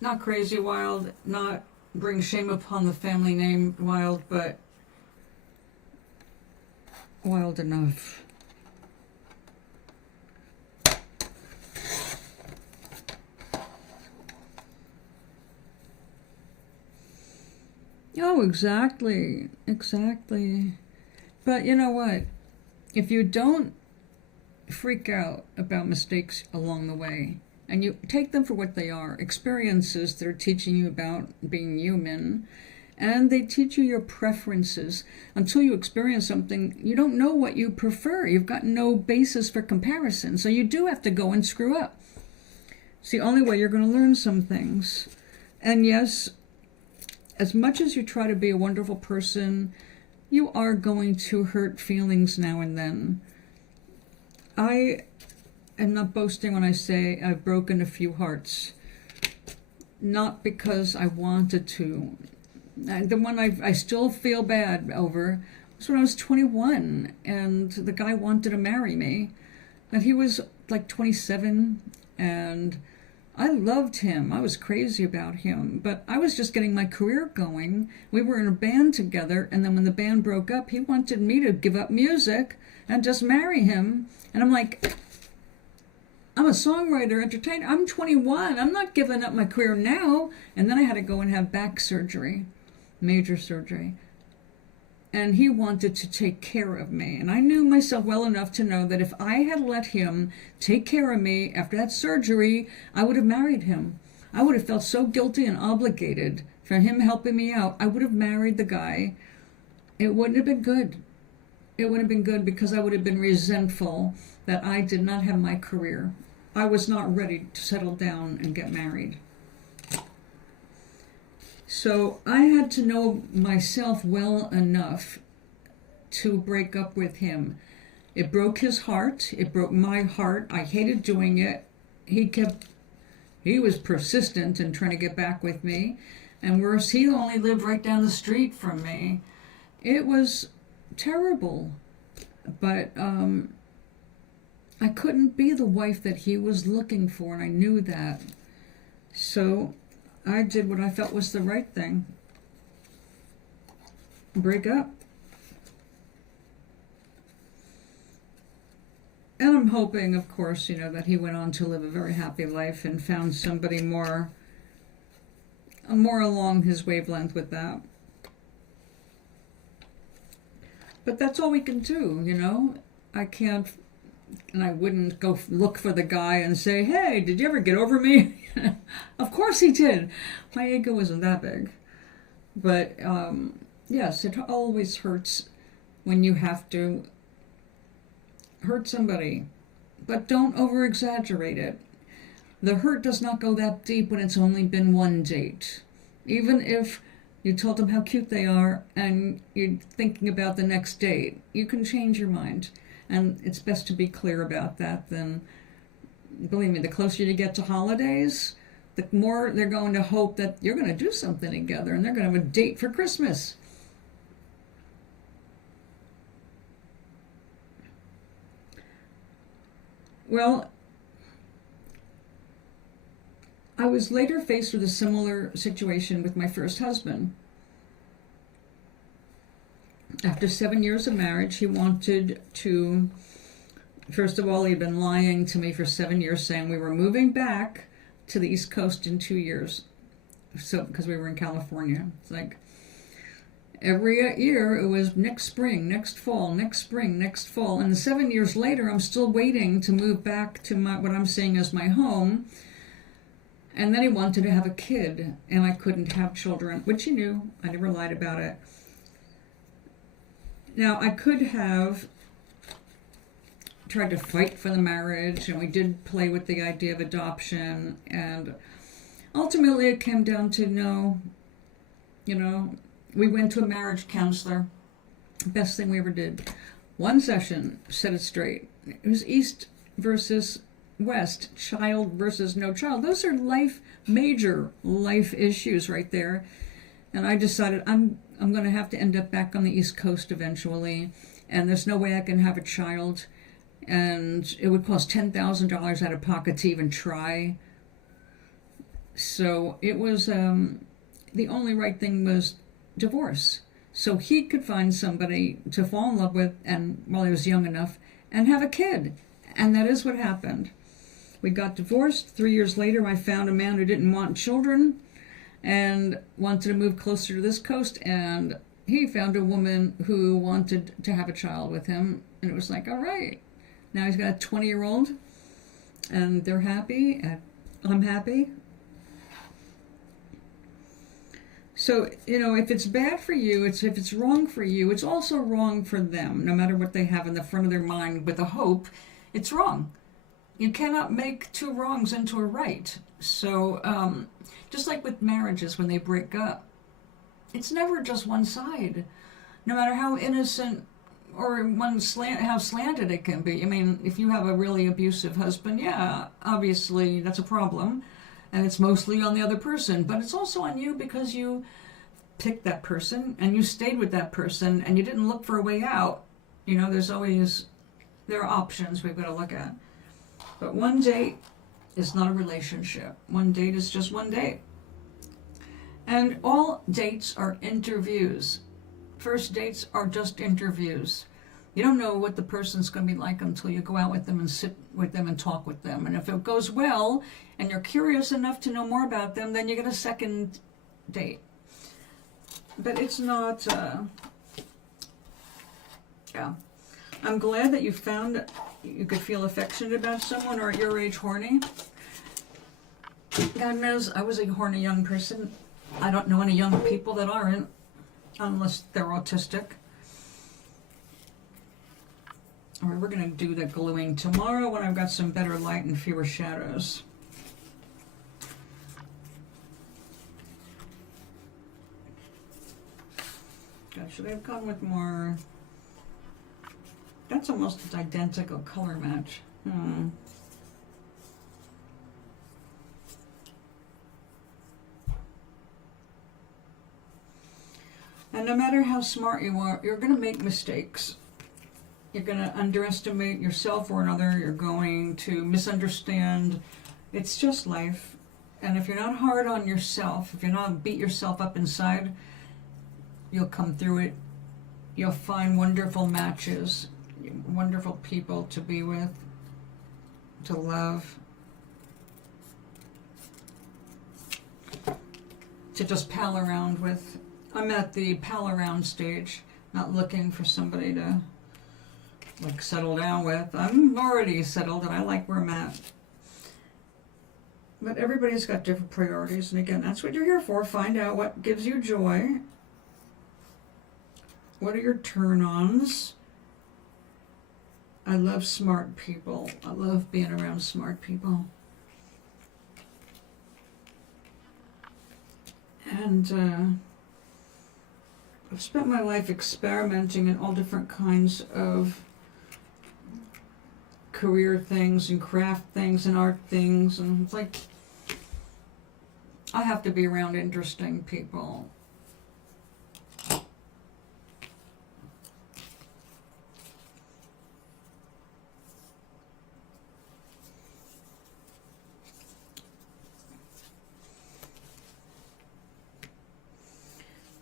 Not crazy wild, not bring shame upon the family name wild, but wild enough. Oh, exactly. But you know what? If you don't freak out about mistakes along the way. And you take them for what they are, experiences that are teaching you about being human, and they teach you your preferences. Until you experience something, you don't know what you prefer. You've got no basis for comparison, so you do have to go and screw up. It's the only way you're going to learn some things. And yes, as much as you try to be a wonderful person, you are going to hurt feelings now and then. I am not boasting when I say I've broken a few hearts. Not because I wanted to. The one I still feel bad over was when I was 21 and the guy wanted to marry me. And he was like 27 and I loved him. I was crazy about him, but I was just getting my career going. We were in a band together, and then when the band broke up, he wanted me to give up music and just marry him. And I'm like, I'm a songwriter, entertainer. I'm 21. I'm not giving up my career now. And then I had to go and have back surgery, major surgery. And he wanted to take care of me. And I knew myself well enough to know that if I had let him take care of me after that surgery, I would have married him. I would have felt so guilty and obligated for him helping me out. I would have married the guy. It wouldn't have been good. It wouldn't have been good because I would have been resentful that I did not have my career. I was not ready to settle down and get married. So I had to know myself well enough to break up with him. It broke his heart. It broke my heart. I hated doing it. He was persistent in trying to get back with me. And worse, he only lived right down the street from me. It was terrible. But I couldn't be the wife that he was looking for, and I knew that. So I did what I felt was the right thing. Break up. And I'm hoping, of course, that he went on to live a very happy life and found somebody more along his wavelength with that. But that's all we can do, I can't, and I wouldn't go look for the guy and say, hey, did you ever get over me? Of course he did. My ego wasn't that big. But yes, it always hurts when you have to hurt somebody. But don't over-exaggerate it. The hurt does not go that deep when it's only been one date. Even if you told them how cute they are and you're thinking about the next date, you can change your mind. And it's best to be clear about that. Then, believe me, the closer you get to holidays, the more they're going to hope that you're going to do something together and they're going to have a date for Christmas. Well, I was later faced with a similar situation with my first husband. After 7 years of marriage, he wanted to, first of all, he'd been lying to me for 7 years, saying we were moving back to the East Coast in 2 years. So, because we were in California. It's like every year it was next spring, next fall, next spring, next fall. And 7 years later, I'm still waiting to move back to what I'm seeing as my home. And then he wanted to have a kid, and I couldn't have children, which he knew. I never lied about it. Now, I could have tried to fight for the marriage, and we did play with the idea of adoption, and ultimately it came down to no. We went to a marriage counselor. Best thing we ever did. One session set it straight. It was East versus West, child versus no child. Those are major life issues right there. And I decided I'm going to have to end up back on the East Coast eventually, and there's no way I can have a child, and it would cost $10,000 out of pocket to even try. So it was the only right thing was divorce, so he could find somebody to fall in love with, and while he was young enough, and have a kid. And that is what happened. We got divorced. 3 years later, I found a man who didn't want children and wanted to move closer to this coast, and he found a woman who wanted to have a child with him, and it was like, all right, Now he's got a 20-year-old, and they're happy, and I'm happy. So, if it's bad for you, if it's wrong for you, it's also wrong for them. No matter what they have in the front of their mind with a hope, it's wrong. You cannot make two wrongs into a right. So, just like with marriages when they break up, it's never just one side. No matter how innocent or how slanted it can be. I mean, if you have a really abusive husband, yeah, obviously that's a problem. And it's mostly on the other person. But it's also on you because you picked that person and you stayed with that person and you didn't look for a way out. There are options we've got to look at. But one date is not a relationship. One date is just one date. And all dates are interviews. First dates are just interviews. You don't know what the person's going to be like until you go out with them and sit with them and talk with them. And if it goes well and you're curious enough to know more about them, then you get a second date. But it's not, I'm glad that you found you could feel affectionate about someone, or at your age horny. God knows I was a horny young person. I don't know any young people that aren't, unless they're autistic. All right, we're going to do the gluing tomorrow when I've got some better light and fewer shadows. God, should I have gone with more? That's almost an identical color match. And no matter how smart you are, you're going to make mistakes. You're going to underestimate yourself or another. You're going to misunderstand. It's just life. And if you're not hard on yourself, if you're not beat yourself up inside, you'll come through it. You'll find wonderful matches, wonderful people to be with, to love, to just pal around with. I'm at the pal around stage, not looking for somebody to settle down with. I'm already settled and I like where I'm at. But everybody's got different priorities, and again, that's what you're here for. Find out what gives you joy. What are your turn-ons? I love smart people. I love being around smart people. And I've spent my life experimenting in all different kinds of career things and craft things and art things, and it's like I have to be around interesting people.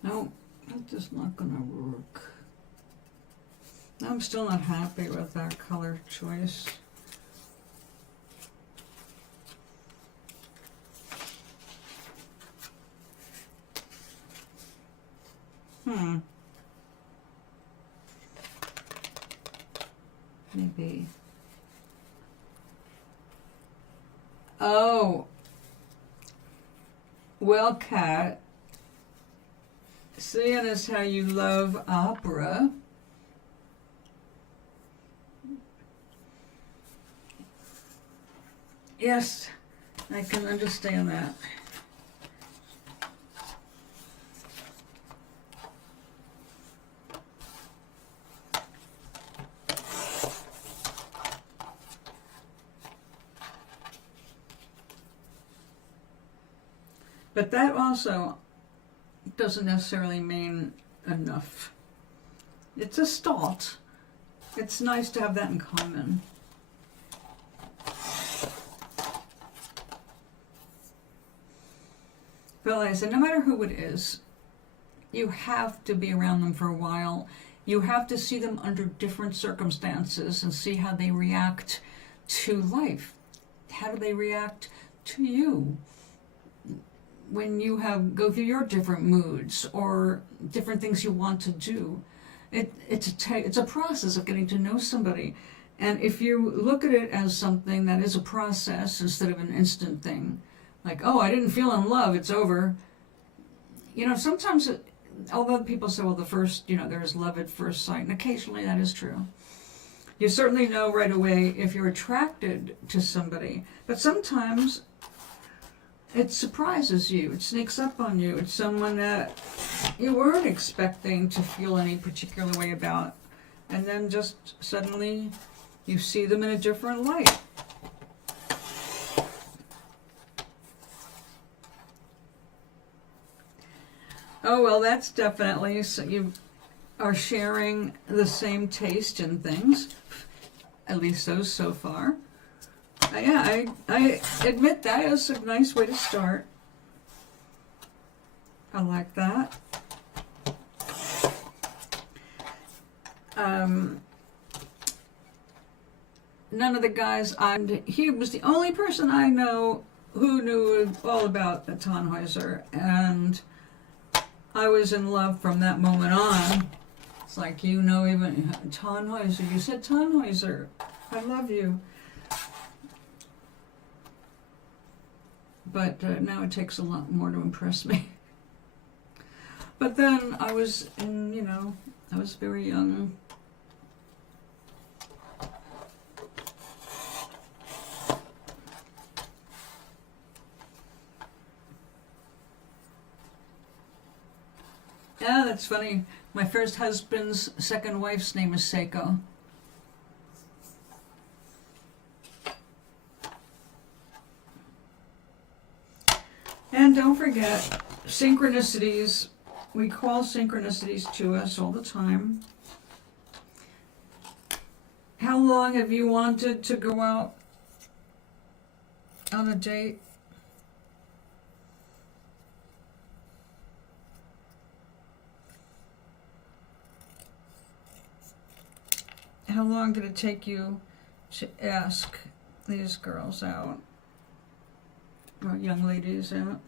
No, that's just not gonna work. I'm still not happy with that color choice. Maybe. Oh. Well, Kat, seeing as how you love opera, yes, I can understand that. But that also doesn't necessarily mean enough. It's a start. It's nice to have that in common. But like I said, no matter who it is, you have to be around them for a while. You have to see them under different circumstances and see how they react to life. How do they react to you? When you go through your different moods or different things you want to do. It's a process of getting to know somebody. And if you look at it as something that is a process instead of an instant thing, like, oh, I didn't feel in love, it's over. Sometimes, although people say, well, there's love at first sight, and occasionally that is true. You certainly know right away if you're attracted to somebody, but sometimes it surprises you, it sneaks up on you. It's someone that you weren't expecting to feel any particular way about, and then just suddenly you see them in a different light. Oh, well, that's definitely, so you are sharing the same taste in things, at least so far. Yeah, I admit that is a nice way to start. I like that. None of the guys, he was the only person I know who knew all about the Tannhäuser, and I was in love from that moment on. It's like, even Tannhäuser, you said Tannhäuser, I love you. But now it takes a lot more to impress me. But then I was I was very young. Yeah, that's funny. My first husband's second wife's name is Seiko. And don't forget, synchronicities. We call synchronicities to us all the time. How long have you wanted to go out on a date? How long did it take you to ask these girls out, or young ladies out?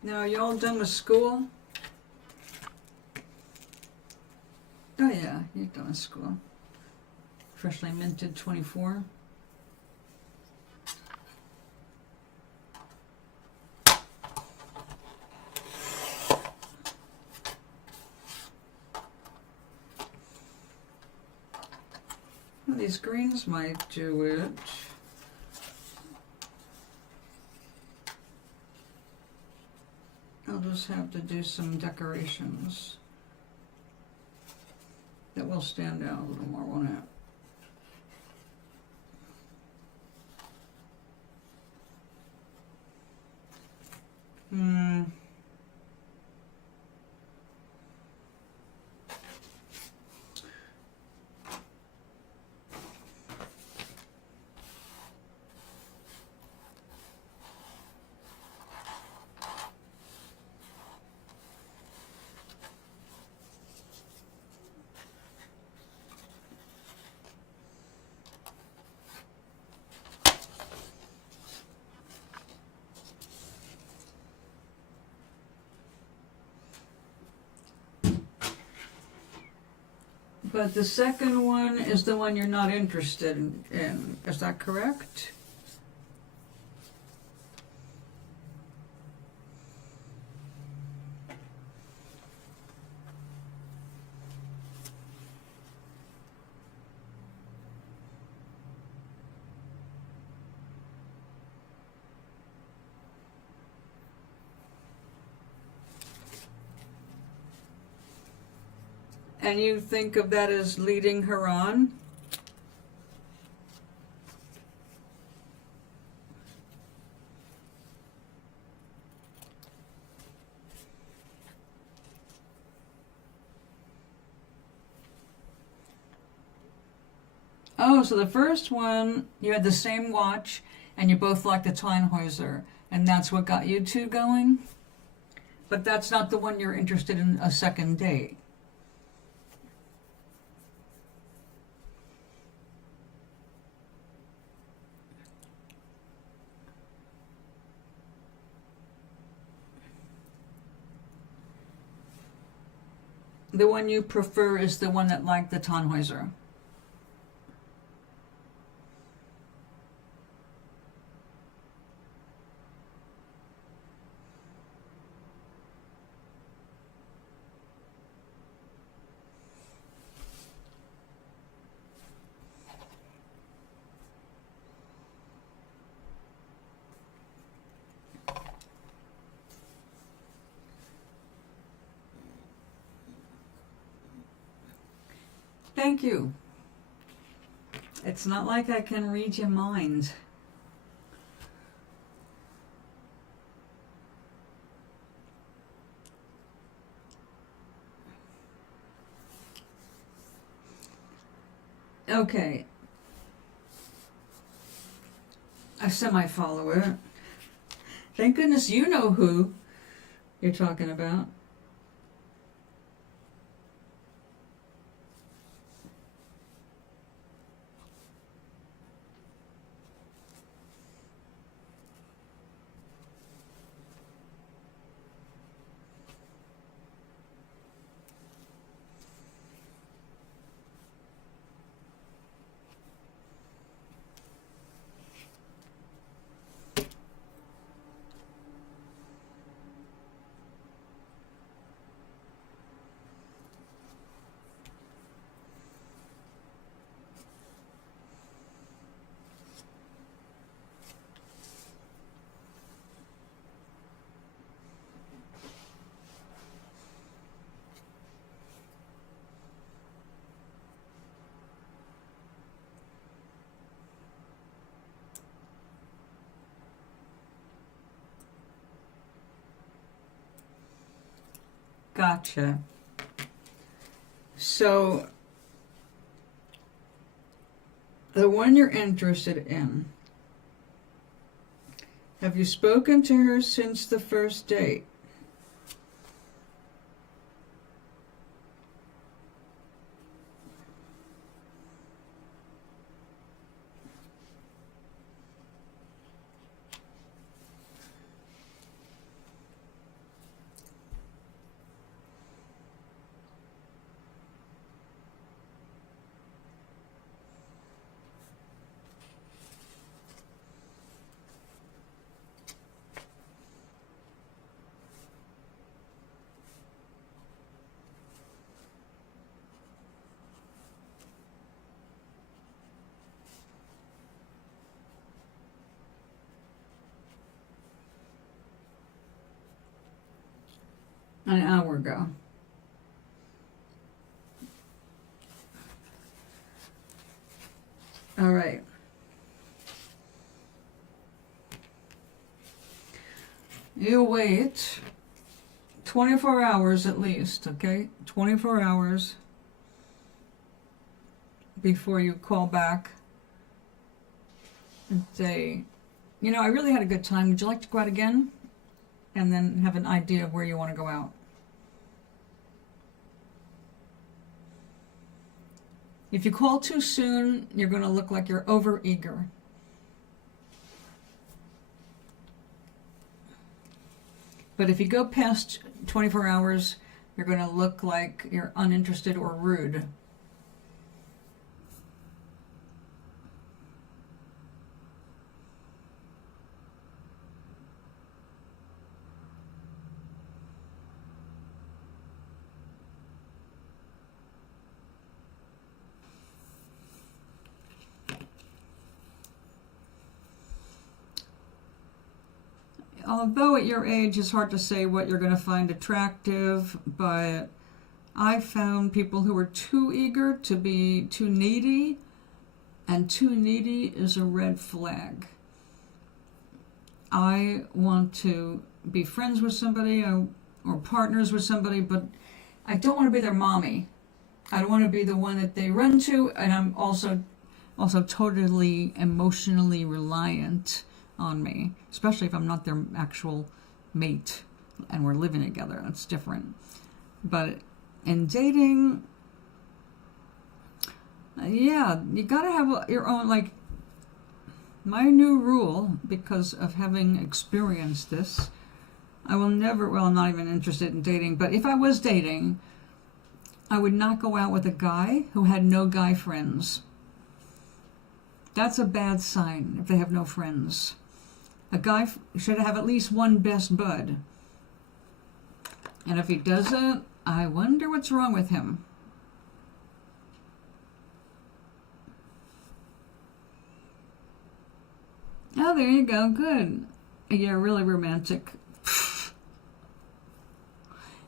Now, are you all done with school? Oh yeah, you're done with school. Freshly minted 24. Well, these greens might do it. I'll just have to do some decorations that will stand out a little more, won't it? But the second one is the one you're not interested in. Is that correct? And you think of that as leading her on? Oh, so the first one, you had the same watch, and you both liked the Tannhäuser, and that's what got you two going? But that's not the one you're interested in a second date. The one you prefer is the one that liked the Tannhäuser. Thank you. It's not like I can read your mind. Okay. A semi-follower. Thank goodness you know who you're talking about. Gotcha. So, the one you're interested in, have you spoken to her since the first date? An hour ago. All right. You wait 24 hours at least, okay? 24 hours before you call back and say, you know, I really had a good time. Would you like to go out again? And then have an idea of where you want to go out. If you call too soon, you're going to look like you're overeager. But if you go past 24 hours, you're going to look like you're uninterested or rude. Although at your age it's hard to say what you're going to find attractive, but I found people who are too eager to be too needy, and too needy is a red flag. I want to be friends with somebody or partners with somebody, but I don't want to be their mommy. I don't want to be the one that they run to, and I'm also also totally emotionally reliant on me, especially if I'm not their actual mate and we're living together. That's different. But in dating, yeah, you gotta have your own, like, my new rule, because of having experienced this, I will never, well, I'm not even interested in dating, but if I was dating, I would not go out with a guy who had no guy friends. That's a bad sign if they have no friends. A guy should have at least one best bud. And if he doesn't, I wonder what's wrong with him. Oh, there you go. Good. Yeah, really romantic.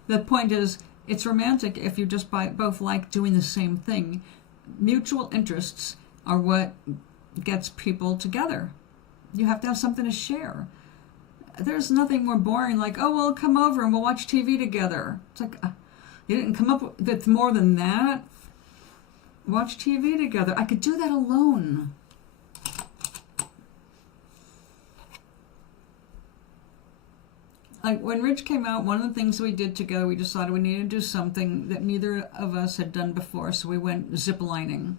The point is, it's romantic if you just both like doing the same thing. Mutual interests are what gets people together. You have to have something to share. There's nothing more boring like, oh, well, come over and we'll watch TV together. It's like, you didn't come up with more than that? Watch TV together. I could do that alone. Like when Rich came out, one of the things we did together, we decided we needed to do something that neither of us had done before, so we went zip-lining.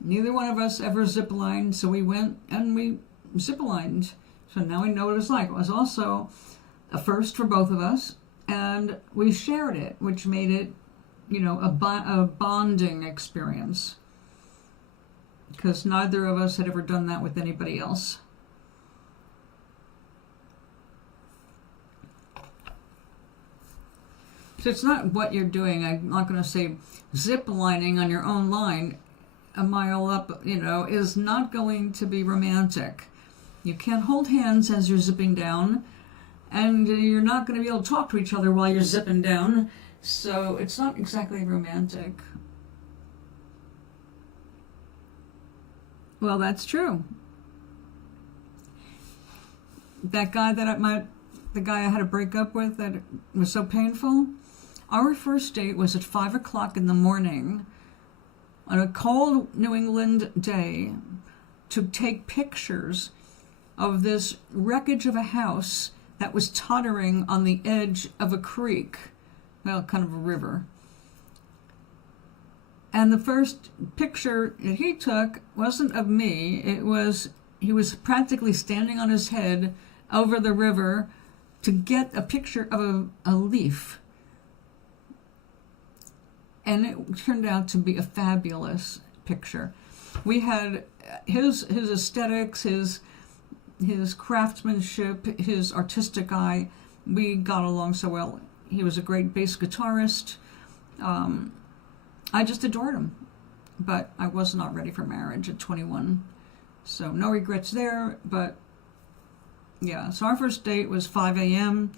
Neither one of us ever zip-lined, so we went and we zip-lined. So now we know what it's like. It was also a first for both of us, and we shared it, which made it, you know, a bonding experience. Because neither of us had ever done that with anybody else. So it's not what you're doing. I'm not going to say zip lining on your own line a mile up, you know, is not going to be romantic. You can't hold hands as you're zipping down, and you're not going to be able to talk to each other while you're zipping down. So it's not exactly romantic. Well, that's true. That guy the guy I had to break up with that was so painful, our first date was at 5 o'clock in the morning on a cold New England day to take pictures of this wreckage of a house that was tottering on the edge of a creek, well, kind of a river. And the first picture that he took wasn't of me. He was practically standing on his head over the river to get a picture of a leaf. And it turned out to be a fabulous picture. We had his aesthetics, his craftsmanship, his artistic eye. We got along so well. He was a great bass guitarist. I just adored him. But I was not ready for marriage at 21. So no regrets there. But yeah, so our first date was 5 a.m.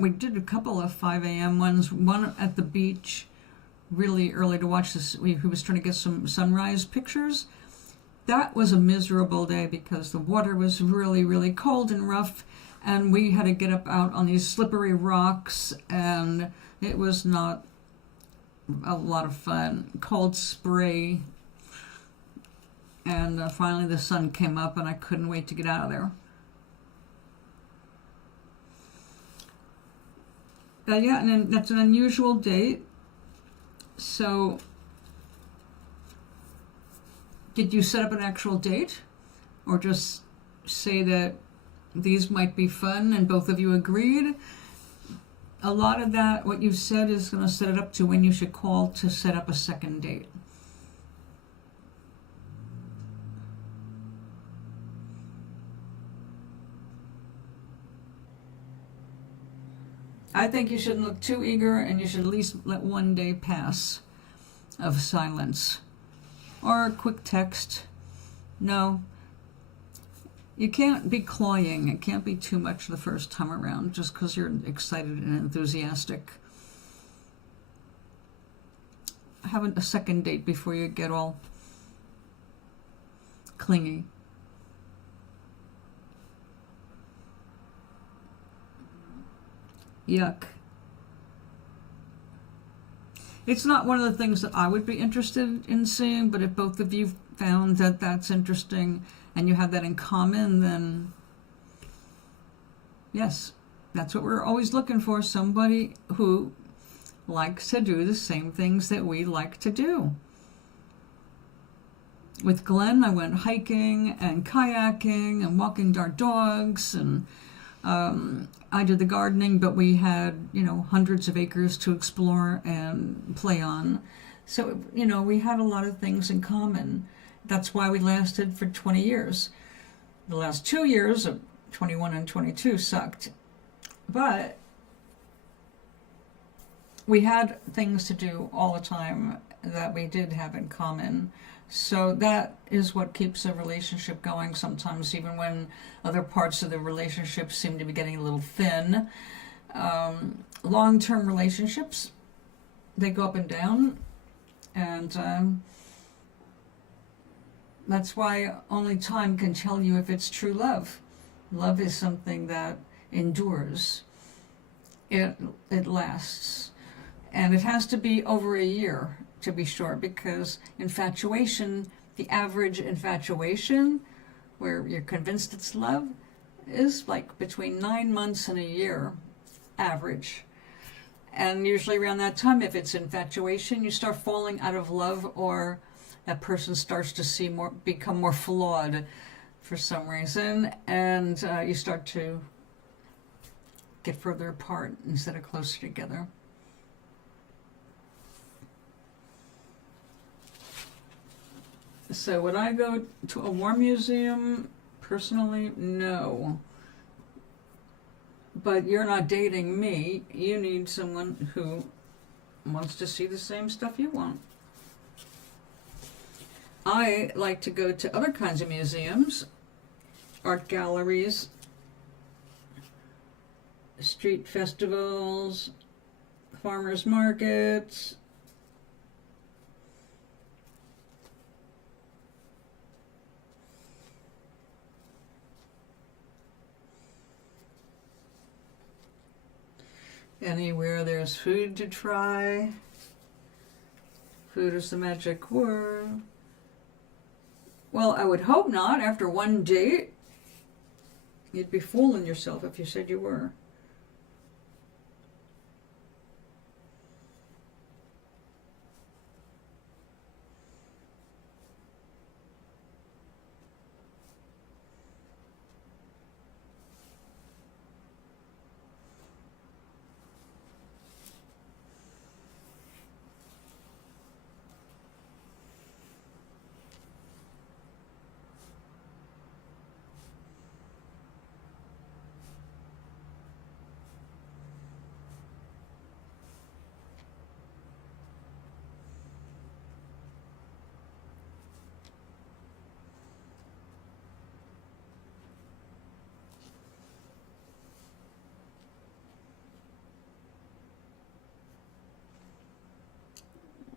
We did a couple of 5 a.m. ones. One at the beach, really early to watch this. He was trying to get some sunrise pictures. That was a miserable day because the water was really, really cold and rough, and we had to get up out on these slippery rocks, and it was not a lot of fun. Cold spray, and finally the sun came up, and I couldn't wait to get out of there. Yeah, and then that's an unusual date. So, did you set up an actual date? Or just say that these might be fun and both of you agreed? A lot of that, what you've said, is going to set it up to when you should call to set up a second date. I think you shouldn't look too eager, and you should at least let one day pass of silence. Or a quick text. No. You can't be cloying. It can't be too much the first time around just because you're excited and enthusiastic. Have a second date before you get all clingy. Yuck. It's not one of the things that I would be interested in seeing, but if both of you found that that's interesting and you have that in common, then yes, that's what we're always looking for, somebody who likes to do the same things that we like to do. With Glenn, I went hiking and kayaking and walking our dogs, and I did the gardening, but we had, hundreds of acres to explore and play on. So, we had a lot of things in common. That's why we lasted for 20 years. The last 2 years of 21 and 22 sucked. But we had things to do all the time that we did have in common. So that is what keeps a relationship going sometimes, even when other parts of the relationship seem to be getting a little thin. Long-term relationships, they go up and down, and that's why only time can tell you if it's true love. Love is something that endures. It lasts. And it has to be over a year, to be sure, because infatuation, the average infatuation, where you're convinced it's love, is like between 9 months and a year, average. And usually around that time, if it's infatuation, you start falling out of love, or that person starts to become more flawed for some reason, and you start to get further apart instead of closer together. So would I go to a war museum? Personally, no. But you're not dating me. You need someone who wants to see the same stuff you want. I like to go to other kinds of museums, art galleries, street festivals, farmers markets, anywhere there's food to try. Food is the magic word. Well, I would hope not. After one date, you'd be fooling yourself if you said you were.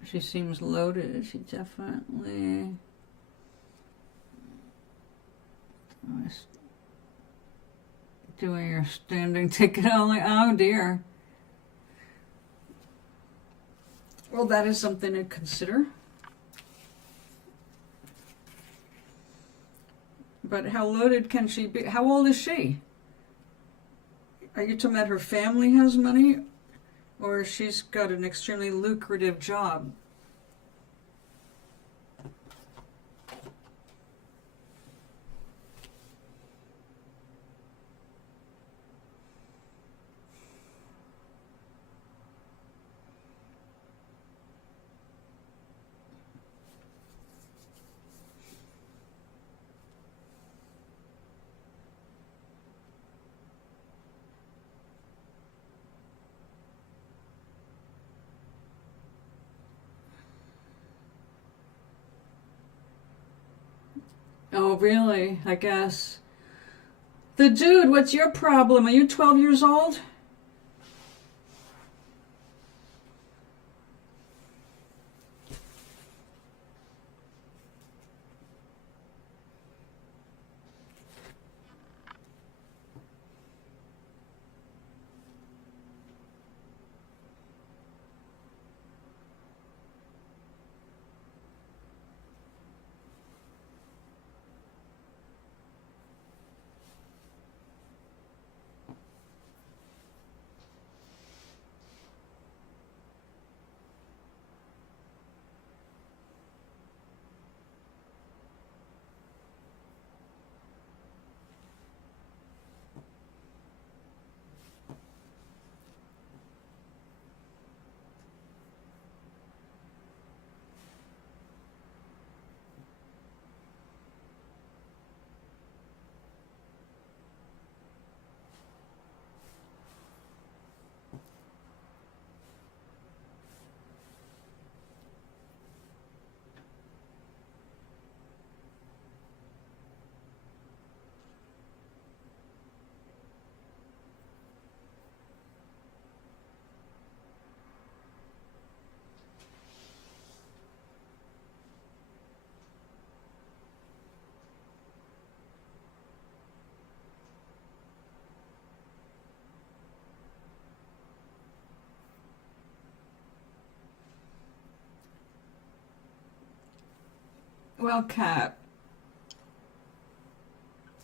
She seems loaded. She definitely... doing your standing ticket only. Oh dear. Well, that is something to consider. But how loaded can she be? How old is she? Are you talking about her family has money? Or she's got an extremely lucrative job? Oh, really? I guess. The dude, what's your problem? Are you 12 years old? Well, Kat,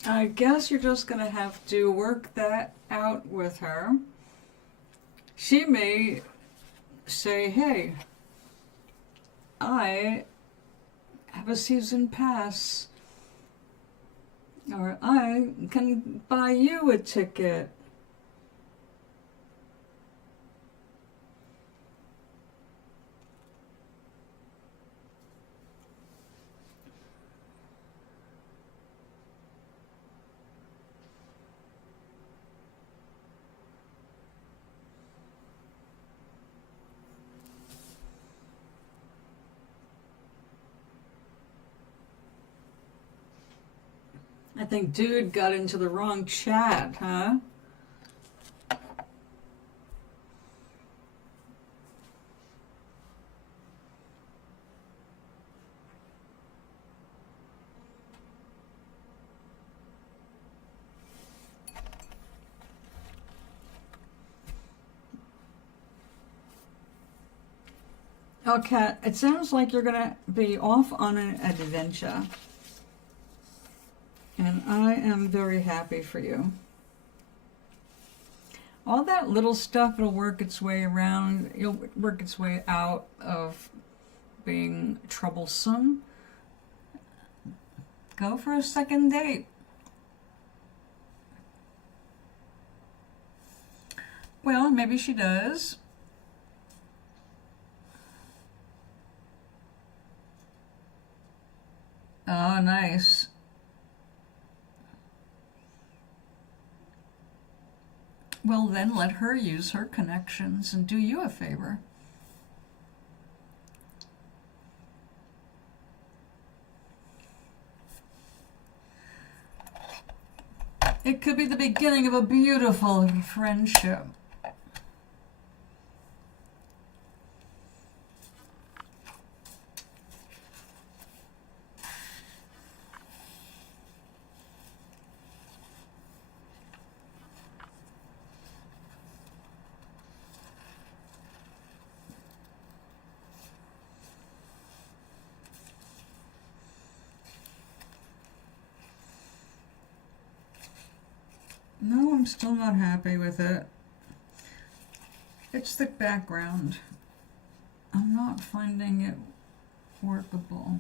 I guess you're just going to have to work that out with her. She may say, hey, I have a season pass, or I can buy you a ticket. I think dude got into the wrong chat, huh? Oh, Kat, it sounds like you're going to be off on an adventure. And I am very happy for you. All that little stuff will work its way around. It'll work its way out of being troublesome. Go for a second date. Well, maybe she does. Oh, nice. Well, then let her use her connections and do you a favor. It could be the beginning of a beautiful friendship. No, I'm still not happy with it. It's the background. I'm not finding it workable.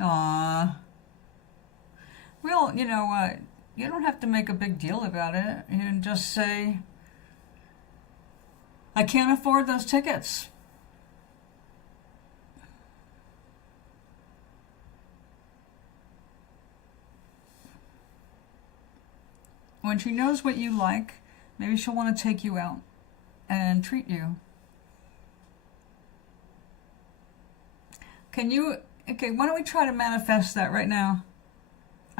Aww. Well, you know what? You don't have to make a big deal about it. You can just say, I can't afford those tickets. When she knows what you like, maybe she'll want to take you out and treat you. Can you, okay, why don't we try to manifest that right now?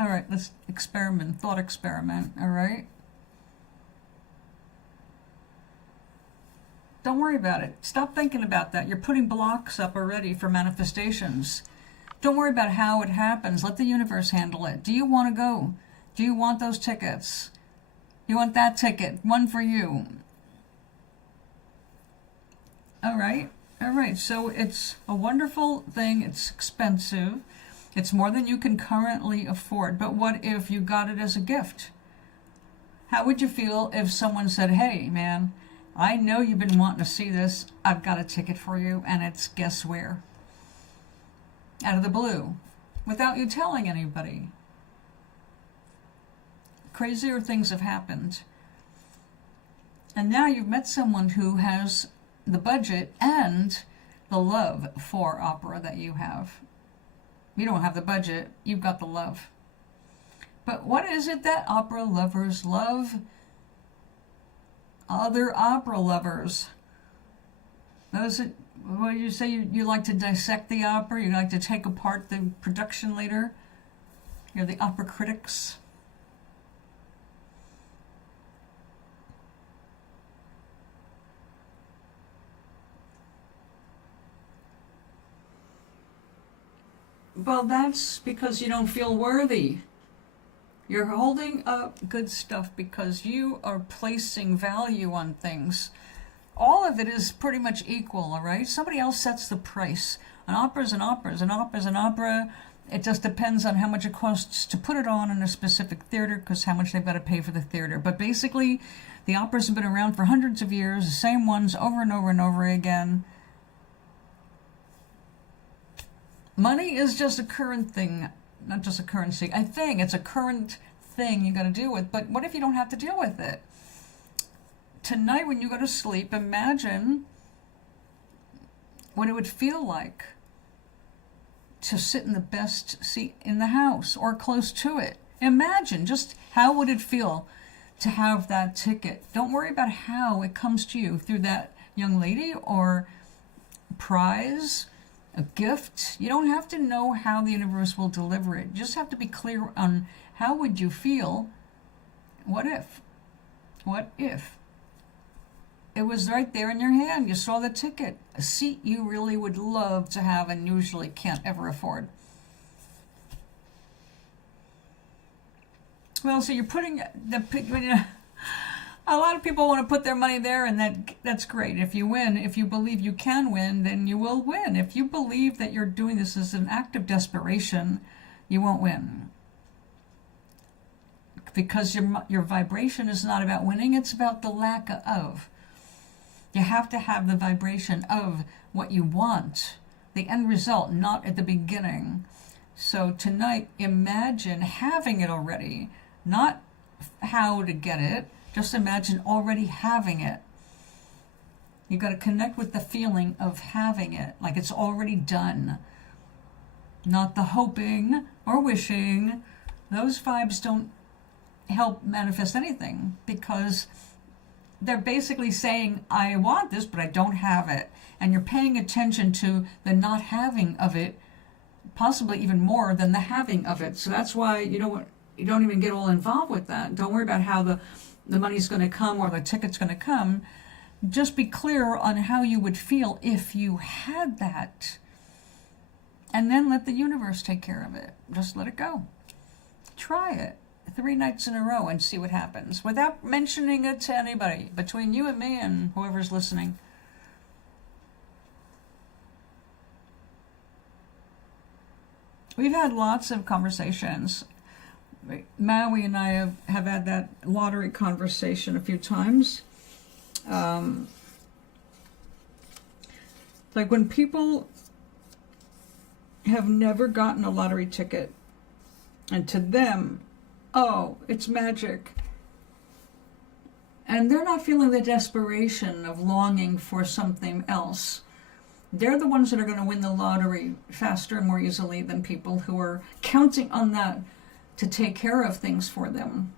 All right, let's experiment, thought experiment, all right? Don't worry about it. Stop thinking about that. You're putting blocks up already for manifestations. Don't worry about how it happens. Let the universe handle it. Do you want to go? Do you want those tickets? You want that ticket? One for you. All right. All right. So it's a wonderful thing. It's expensive. It's more than you can currently afford. But what if you got it as a gift? How would you feel if someone said, hey, man, I know you've been wanting to see this. I've got a ticket for you, and it's guess where? Out of the blue, without you telling anybody. Crazier things have happened. And now you've met someone who has the budget and the love for opera that you have. You don't have the budget, you've got the love. But what is it that opera lovers love? Other opera lovers. Those that, what do you say? You like to dissect the opera? You like to take apart the production later? You're the opera critics. Well, that's because you don't feel worthy. You're holding up good stuff because you are placing value on things. All of it is pretty much equal, all right? Somebody else sets the price. An opera is an opera is an opera is an opera. It just depends on how much it costs to put it on in a specific theater, because how much they've got to pay for the theater. But basically, the operas have been around for hundreds of years, the same ones over and over and over again. Money is just a current thing, not just a currency. A thing. It's a current thing you got to deal with. But what if you don't have to deal with it? Tonight, when you go to sleep, imagine what it would feel like to sit in the best seat in the house or close to it. Imagine just how would it feel to have that ticket. Don't worry about how it comes to you through that young lady or prize, a gift. You don't have to know how the universe will deliver it. You just have to be clear on how would you feel. What if? What if it was right there in your hand? You saw the ticket, a seat you really would love to have and usually can't ever afford. Well, so you're putting a lot of people want to put their money there, and that's great. If you win, if you believe you can win, then you will win. If you believe that you're doing this as an act of desperation, you won't win. Because your vibration is not about winning, it's about the lack of. You have to have the vibration of what you want, the end result, not at the beginning. So tonight, imagine having it already, not how to get it, just imagine already having it. You got to connect with the feeling of having it, like it's already done. Not the hoping or wishing. Those vibes don't help manifest anything, because they're basically saying, I want this, but I don't have it. And you're paying attention to the not having of it, possibly even more than the having of it. So that's why you don't even get all involved with that. Don't worry about how the money's going to come or the ticket's going to come. Just be clear on how you would feel if you had that. And then let the universe take care of it. Just let it go. Try it 3 nights in a row and see what happens without mentioning it to anybody, between you and me and whoever's listening. We've had lots of conversations. Maui and I have had that lottery conversation a few times. Like when people have never gotten a lottery ticket, and to them, oh, it's magic. And they're not feeling the desperation of longing for something else. They're the ones that are going to win the lottery faster and more easily than people who are counting on that to take care of things for them.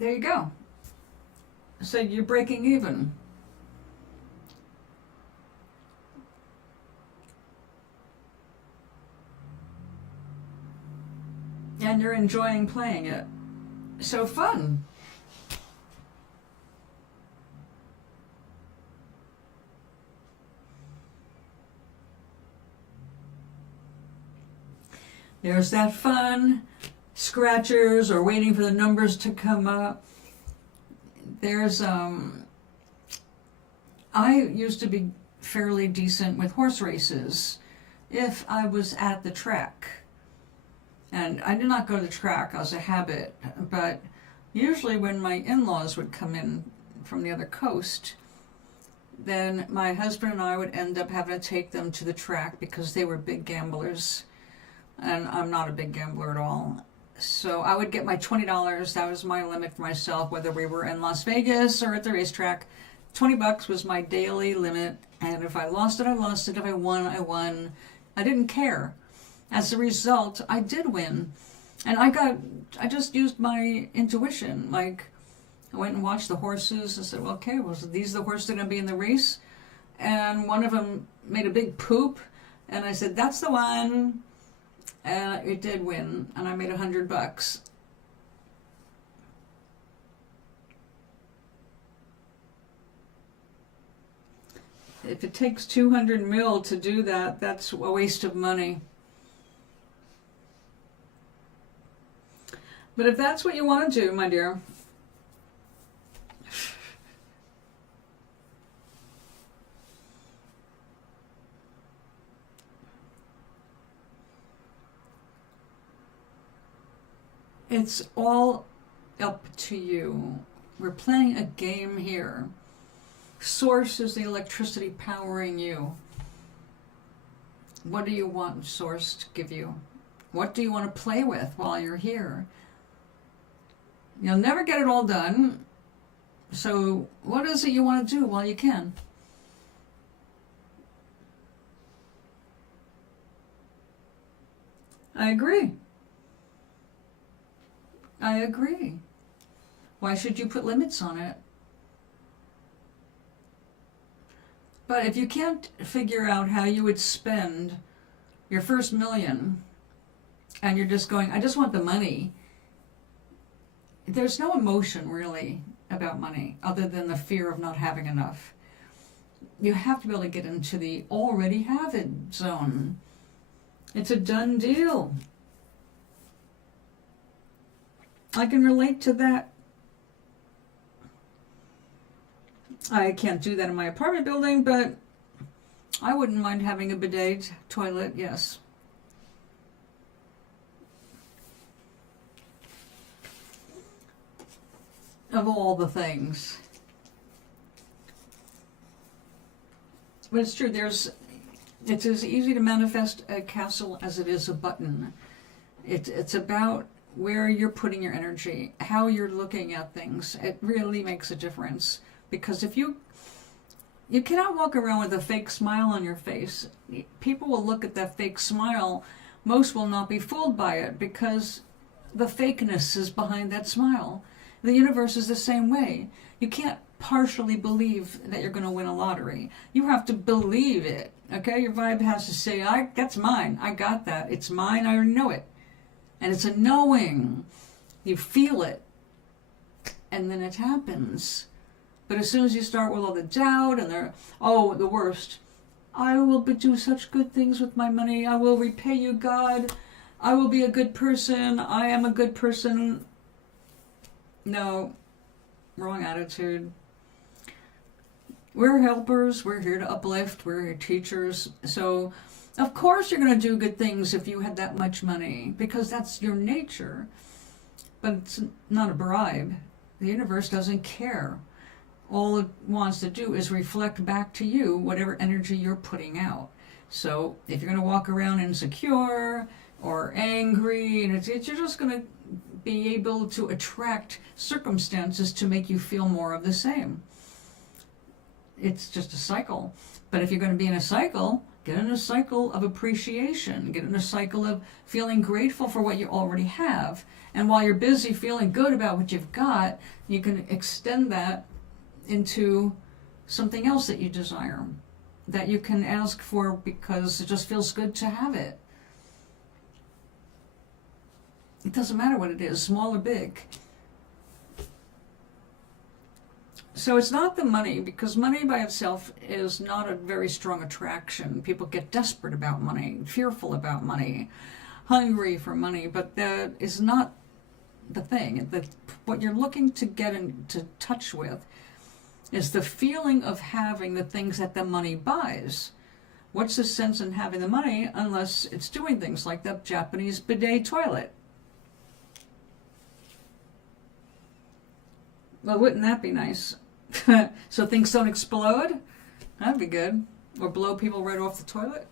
There you go. So you're breaking even. And you're enjoying playing it. So fun. There's that fun, scratchers or waiting for the numbers to come up. There's, I used to be fairly decent with horse races if I was at the track. And I did not go to the track as a habit, but usually when my in-laws would come in from the other coast, then my husband and I would end up having to take them to the track because they were big gamblers. And I'm not a big gambler at all. So I would get my $20. That was my limit for myself, whether we were in Las Vegas or at the racetrack. $20 was my daily limit. And if I lost it, I lost it. If I won, I won. I didn't care. As a result, I did win. And I just used my intuition. Like, I went and watched the horses. I said, well, okay, well, so these are the horses that are going to be in the race. And one of them made a big poop. And I said, that's the one. And it did win, and I made $100. if it takes 200 mil to do that, that's a waste of money. But if that's what you want to do, my dear, it's all up to you. We're playing a game here. Source is the electricity powering you. What do you want Source to give you? What do you want to play with while you're here? You'll never get it all done. So what is it you want to do while you can? I agree. I agree. Why should you put limits on it? But if you can't figure out how you would spend your first million, and you're just going, I just want the money, there's no emotion really about money other than the fear of not having enough. You have to be able to get into the already have it zone. It's a done deal. I can relate to that. I can't do that in my apartment building, but I wouldn't mind having a bidet toilet, yes. Of all the things. But it's true, it's as easy to manifest a castle as it is a button. It's about where you're putting your energy, how you're looking at things. It really makes a difference. Because if you cannot walk around with a fake smile on your face. People will look at that fake smile. Most will not be fooled by it because the fakeness is behind that smile. The universe is the same way. You can't partially believe that you're going to win a lottery. You have to believe it. Okay? Your vibe has to say, that's mine. I got that. It's mine. I already know it. And it's a knowing. You feel it. And then it happens. But as soon as you start with all the doubt and the worst. I will do such good things with my money. I will repay you, God. I will be a good person. I am a good person. No. Wrong attitude. We're helpers. We're here to uplift. We're teachers. So, of course you're going to do good things if you had that much money. Because that's your nature. But it's not a bribe. The universe doesn't care. All it wants to do is reflect back to you whatever energy you're putting out. So if you're going to walk around insecure or angry, and you're just going to be able to attract circumstances to make you feel more of the same. It's just a cycle. But if you're going to be in a cycle, get in a cycle of appreciation. Get in a cycle of feeling grateful for what you already have. And while you're busy feeling good about what you've got, you can extend that into something else that you desire, that you can ask for because it just feels good to have it. It doesn't matter what it is, small or big. So it's not the money, because money by itself is not a very strong attraction. People get desperate about money, fearful about money, hungry for money, but that is not the thing. What you're looking to get into touch with is the feeling of having the things that the money buys. What's the sense in having the money unless it's doing things like the Japanese bidet toilet? Well, wouldn't that be nice? So things don't explode? That'd be good. Or blow people right off the toilet?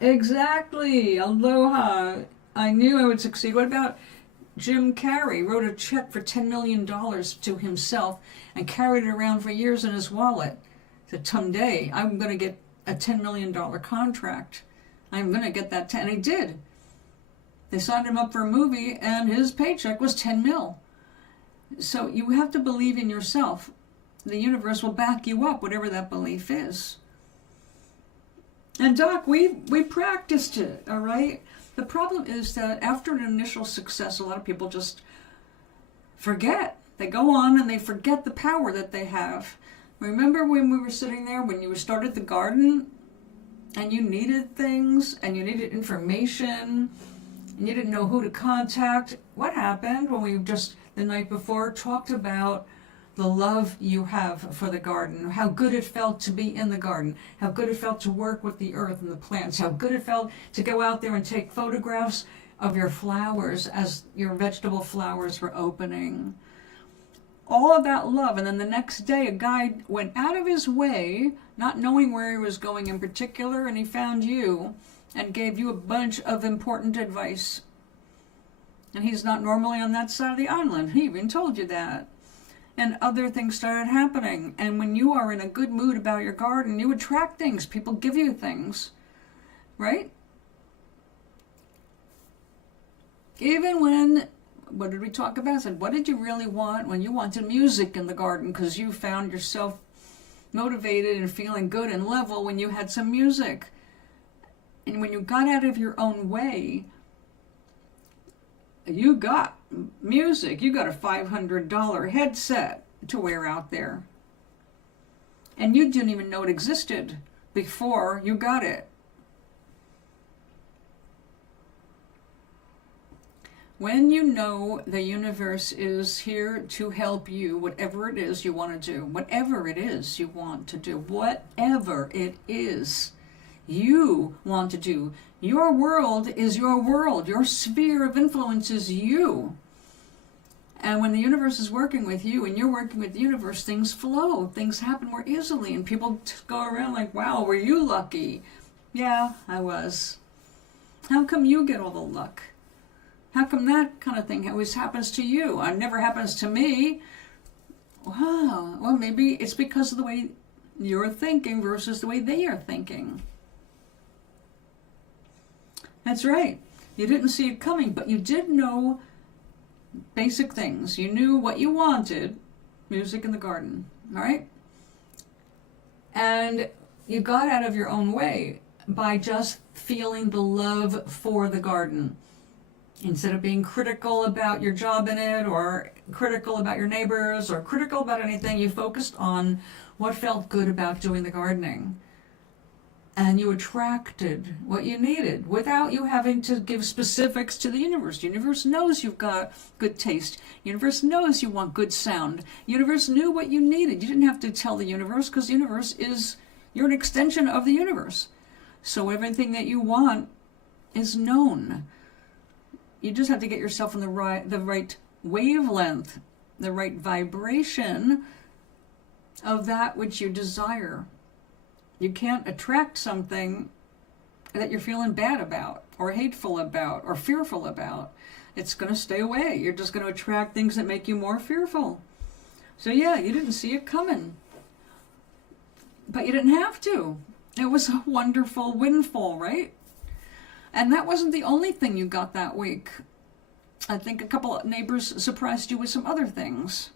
Exactly. Aloha. I knew I would succeed. What about Jim Carrey? Wrote a check for $10 million to himself and carried it around for years in his wallet. Said, someday I'm going to get a $10 million contract. I'm going to get that 10. And he did. They signed him up for a movie and his paycheck was 10 mil. So you have to believe in yourself. The universe will back you up, whatever that belief is. And Doc, we practiced it, all right? The problem is that after an initial success, a lot of people just forget. They go on and they forget the power that they have. Remember when we were sitting there, when you started the garden, and you needed things, and you needed information, and you didn't know who to contact? What happened when we just, the night before, talked about the love you have for the garden, how good it felt to be in the garden, how good it felt to work with the earth and the plants, how good it felt to go out there and take photographs of your flowers as your vegetable flowers were opening. All of that love. And then the next day, a guy went out of his way, not knowing where he was going in particular, and he found you and gave you a bunch of important advice. And he's not normally on that side of the island. He even told you that. And other things started happening. And when you are in a good mood about your garden, you attract things. People give you things, right? Even when, what did we talk about? I said, what did you really want when you wanted music in the garden? Because you found yourself motivated and feeling good and level when you had some music. And when you got out of your own way, you got music. You got a $500 headset to wear out there. And you didn't even know it existed before you got it. When you know the universe is here to help you, whatever it is you want to do, whatever it is you want to do, whatever it is you want to do, your world is your world. Your sphere of influence is you. And when the universe is working with you and you're working with the universe, things flow. Things happen more easily. And people go around like, wow, were you lucky? Yeah, I was. How come you get all the luck? How come that kind of thing always happens to you? It never happens to me. Wow. Well, maybe it's because of the way you're thinking versus the way they are thinking. That's right. You didn't see it coming, but you did know basic things. You knew what you wanted, music in the garden, all right? And you got out of your own way by just feeling the love for the garden. Instead of being critical about your job in it, or critical about your neighbors, or critical about anything, you focused on what felt good about doing the gardening. And you attracted what you needed without you having to give specifics to the universe. The universe knows you've got good taste. The universe knows you want good sound. The universe knew what you needed. You didn't have to tell the universe, because the universe is, you're an extension of the universe. So everything that you want is known. You just have to get yourself in the right wavelength, the right vibration of that which you desire. You can't attract something that you're feeling bad about, or hateful about, or fearful about. It's going to stay away. You're just going to attract things that make you more fearful. So yeah, you didn't see it coming. But you didn't have to. It was a wonderful windfall, right? And that wasn't the only thing you got that week. I think a couple of neighbors surprised you with some other things.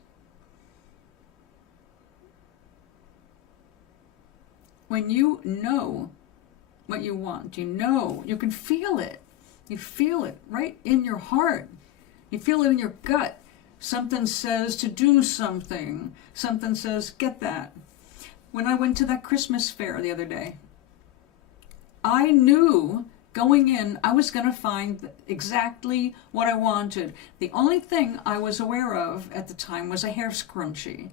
When you know what you want, you know, you can feel it. You feel it right in your heart. You feel it in your gut. Something says to do something. Something says, get that. When I went to that Christmas fair the other day, I knew going in, I was going to find exactly what I wanted. The only thing I was aware of at the time was a hair scrunchie.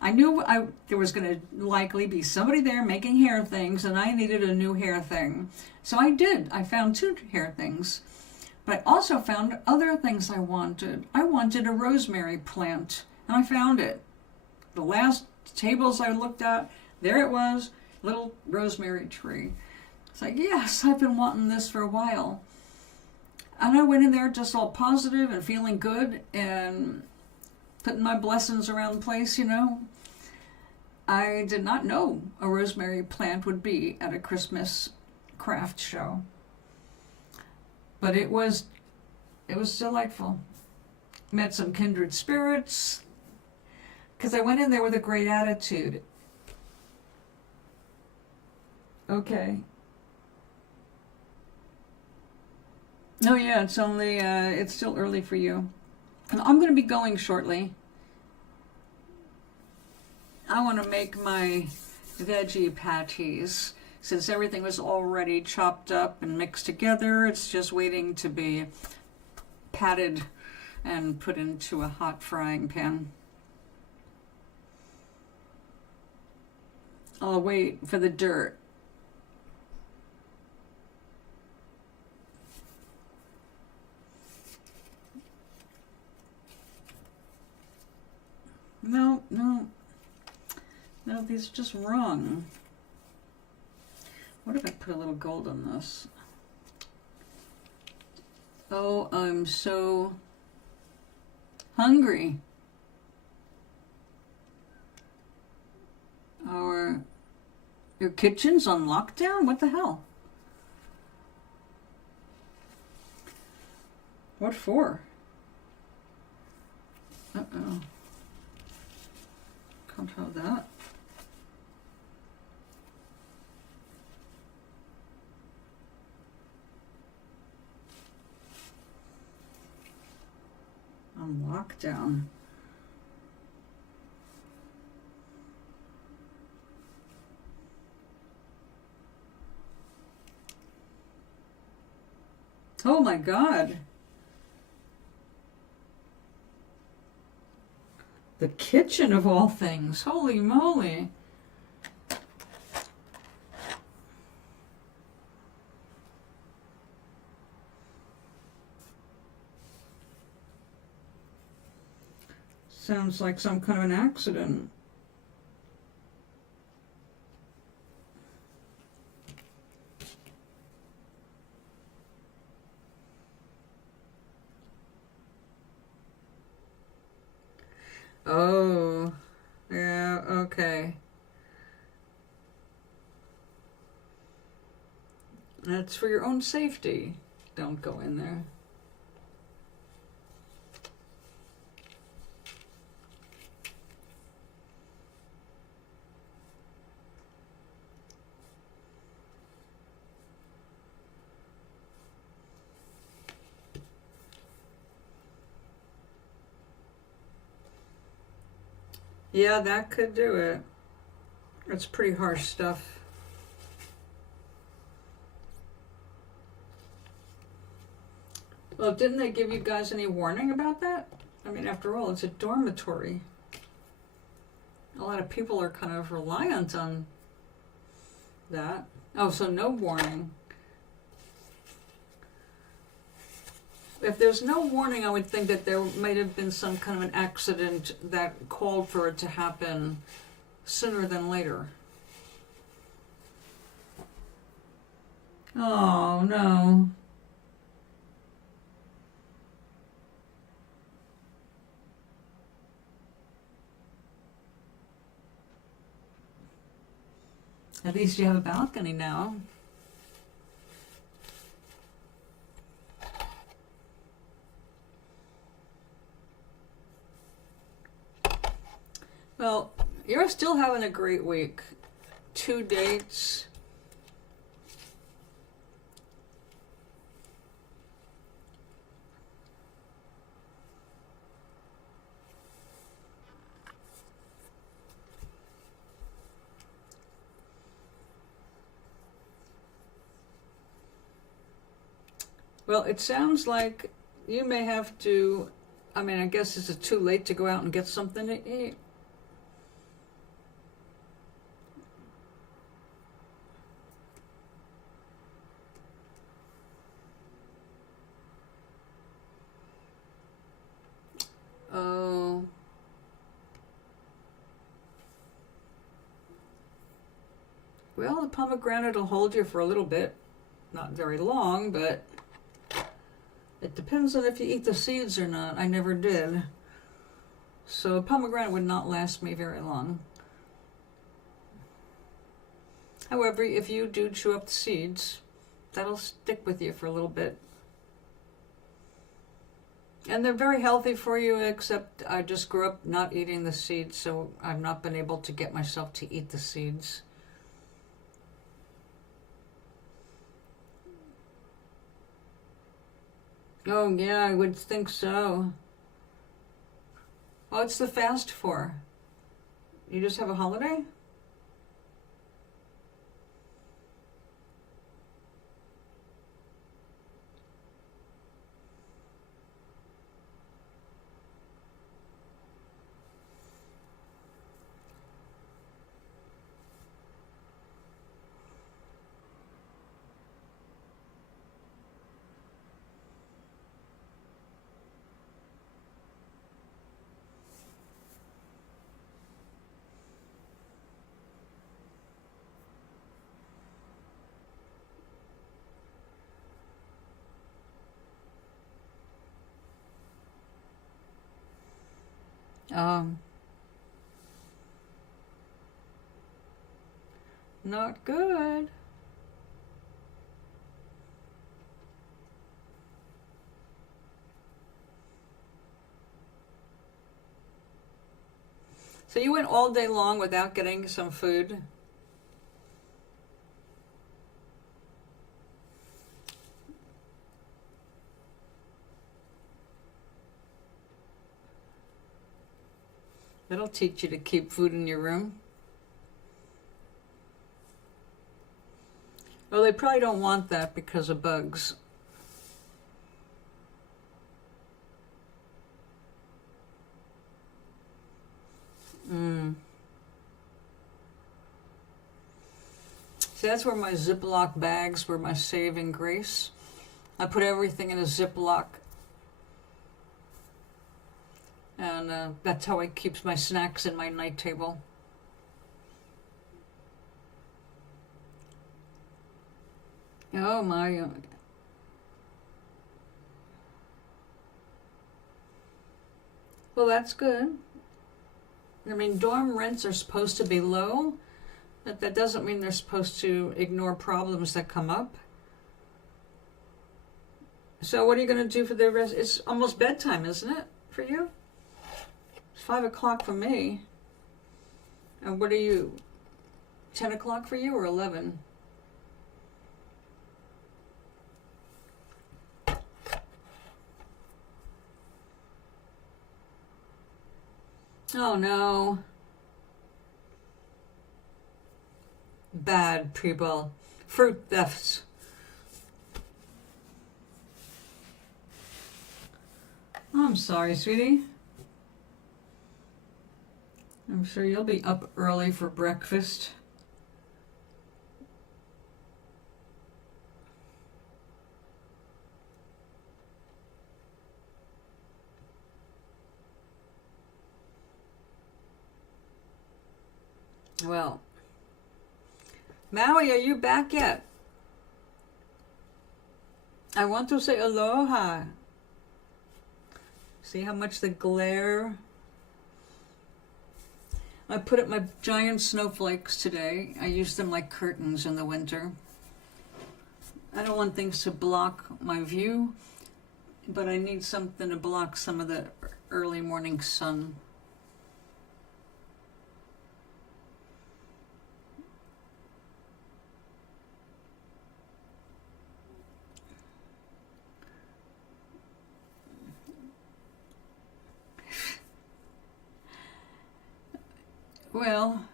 I knew there was going to likely be somebody there making hair things, and I needed a new hair thing. So I did. I found 2 hair things. But I also found other things I wanted. I wanted a rosemary plant, and I found it. The last tables I looked at, there it was, little rosemary tree. It's like, yes, I've been wanting this for a while. And I went in there just all positive and feeling good and putting my blessings around the place, you know. I did not know a rosemary plant would be at a Christmas craft show. But it was delightful. Met some kindred spirits, because I went in there with a great attitude. Okay. Oh yeah, it's still early for you. I'm going to be going shortly. I want to make my veggie patties. Since everything was already chopped up and mixed together, it's just waiting to be patted and put into a hot frying pan. I'll wait for the dirt. No, these are just wrong. What if I put a little gold on this? Oh, I'm so hungry. Your kitchen's on lockdown? What the hell? What for? Uh-oh. Can't have that. On lockdown. Oh my God. The kitchen of all things. Holy moly. Sounds like some kind of an accident. Oh, yeah, okay. That's for your own safety. Don't go in there. Yeah, that could do it. It's pretty harsh stuff. Well, didn't they give you guys any warning about that? I mean, after all, it's a dormitory. A lot of people are kind of reliant on that. Oh, so no warning. If there's no warning, I would think that there might have been some kind of an accident that called for it to happen sooner than later. Oh, no. At least you have a balcony now. Well, you're still having a great week. 2 dates. Well, it sounds like you may have to, I mean, I guess it's too late to go out and get something to eat. Oh. Well, the pomegranate will hold you for a little bit. Not very long, but it depends on if you eat the seeds or not. I never did. So a pomegranate would not last me very long. However, if you do chew up the seeds, that'll stick with you for a little bit. And they're very healthy for you, except I just grew up not eating the seeds, so I've not been able to get myself to eat the seeds. Oh, yeah, I would think so. What's the fast for? You just have a holiday? Um, Not good. So you went all day long without getting some food? That'll teach you to keep food in your room. Well, they probably don't want that because of bugs. See, that's where my Ziploc bags were my saving grace. I put everything in a Ziploc. And that's how I keep my snacks in my night table. Oh my. Well, that's good. I mean, dorm rents are supposed to be low. That doesn't mean they're supposed to ignore problems that come up. So what are you going to do for the rest? It's almost bedtime, isn't it, for you? It's 5 o'clock for me. And what are you, 10 o'clock for you or 11? Oh no. Bad people. Fruit thefts. I'm sorry, sweetie. I'm sure you'll be up early for breakfast. Well, Maui, are you back yet? I want to say aloha. See how much the glare? I put up my giant snowflakes today. I use them like curtains in the winter. I don't want things to block my view, but I need something to block some of the early morning sun. Well,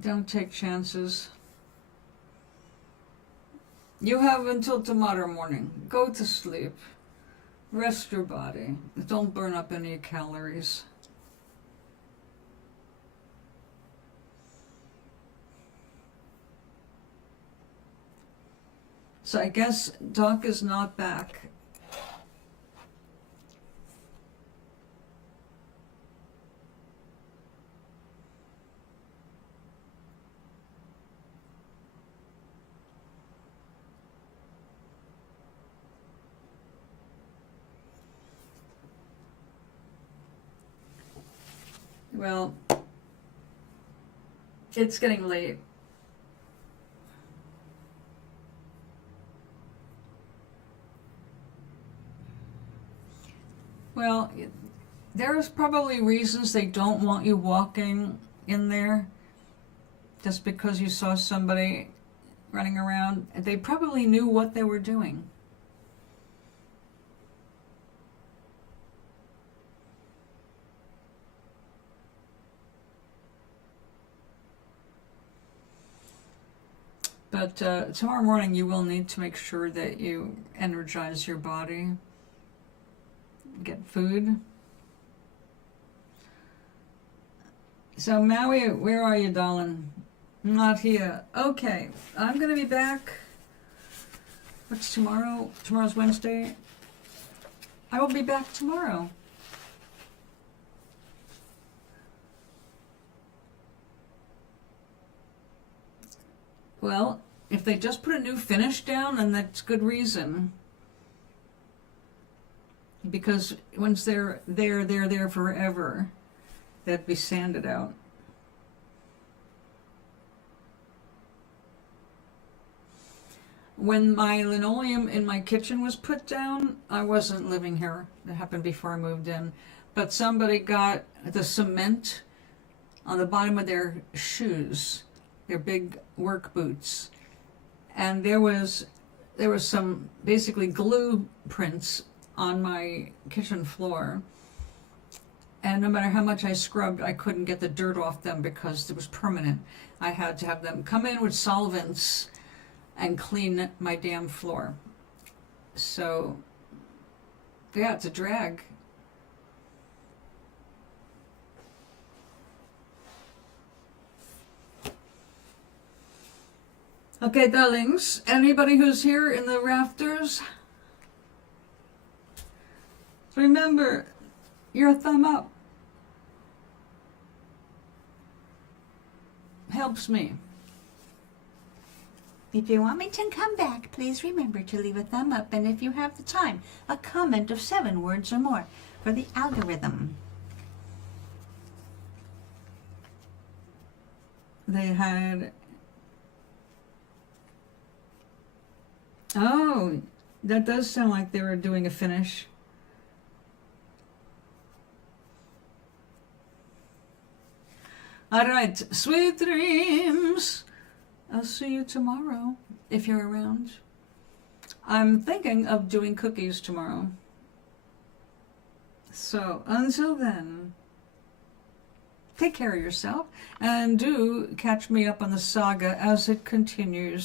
don't take chances. You have until tomorrow morning. Go to sleep. Rest your body. Don't burn up any calories. So I guess Doc is not back. Well, it's getting late. Well, there's probably reasons they don't want you walking in there just because you saw somebody running around. They probably knew what they were doing. But tomorrow morning you will need to make sure that you energize your body, get food. So Maui, where are you, darling? Not here. Okay, I'm going to be back. What's tomorrow? Tomorrow's Wednesday. I will be back tomorrow. Well, if they just put a new finish down, then that's good reason. Because once they're there forever, they'd be sanded out. When my linoleum in my kitchen was put down, I wasn't living here. That happened before I moved in. But somebody got the cement on the bottom of their shoes, their big work boots. And there was some basically glue prints on my kitchen floor. And no matter how much I scrubbed, I couldn't get the dirt off them because it was permanent. I had to have them come in with solvents and clean my damn floor. So, yeah, it's a drag. Okay, darlings, anybody who's here in the rafters, remember, your thumb up helps me. If you want me to come back, please remember to leave a thumb up, and if you have the time, a comment of 7 words or more for the algorithm. They had... Oh, that does sound like they were doing a finish. All right, sweet dreams. I'll see you tomorrow, if you're around. I'm thinking of doing cookies tomorrow. So, until then, take care of yourself, and do catch me up on the saga as it continues.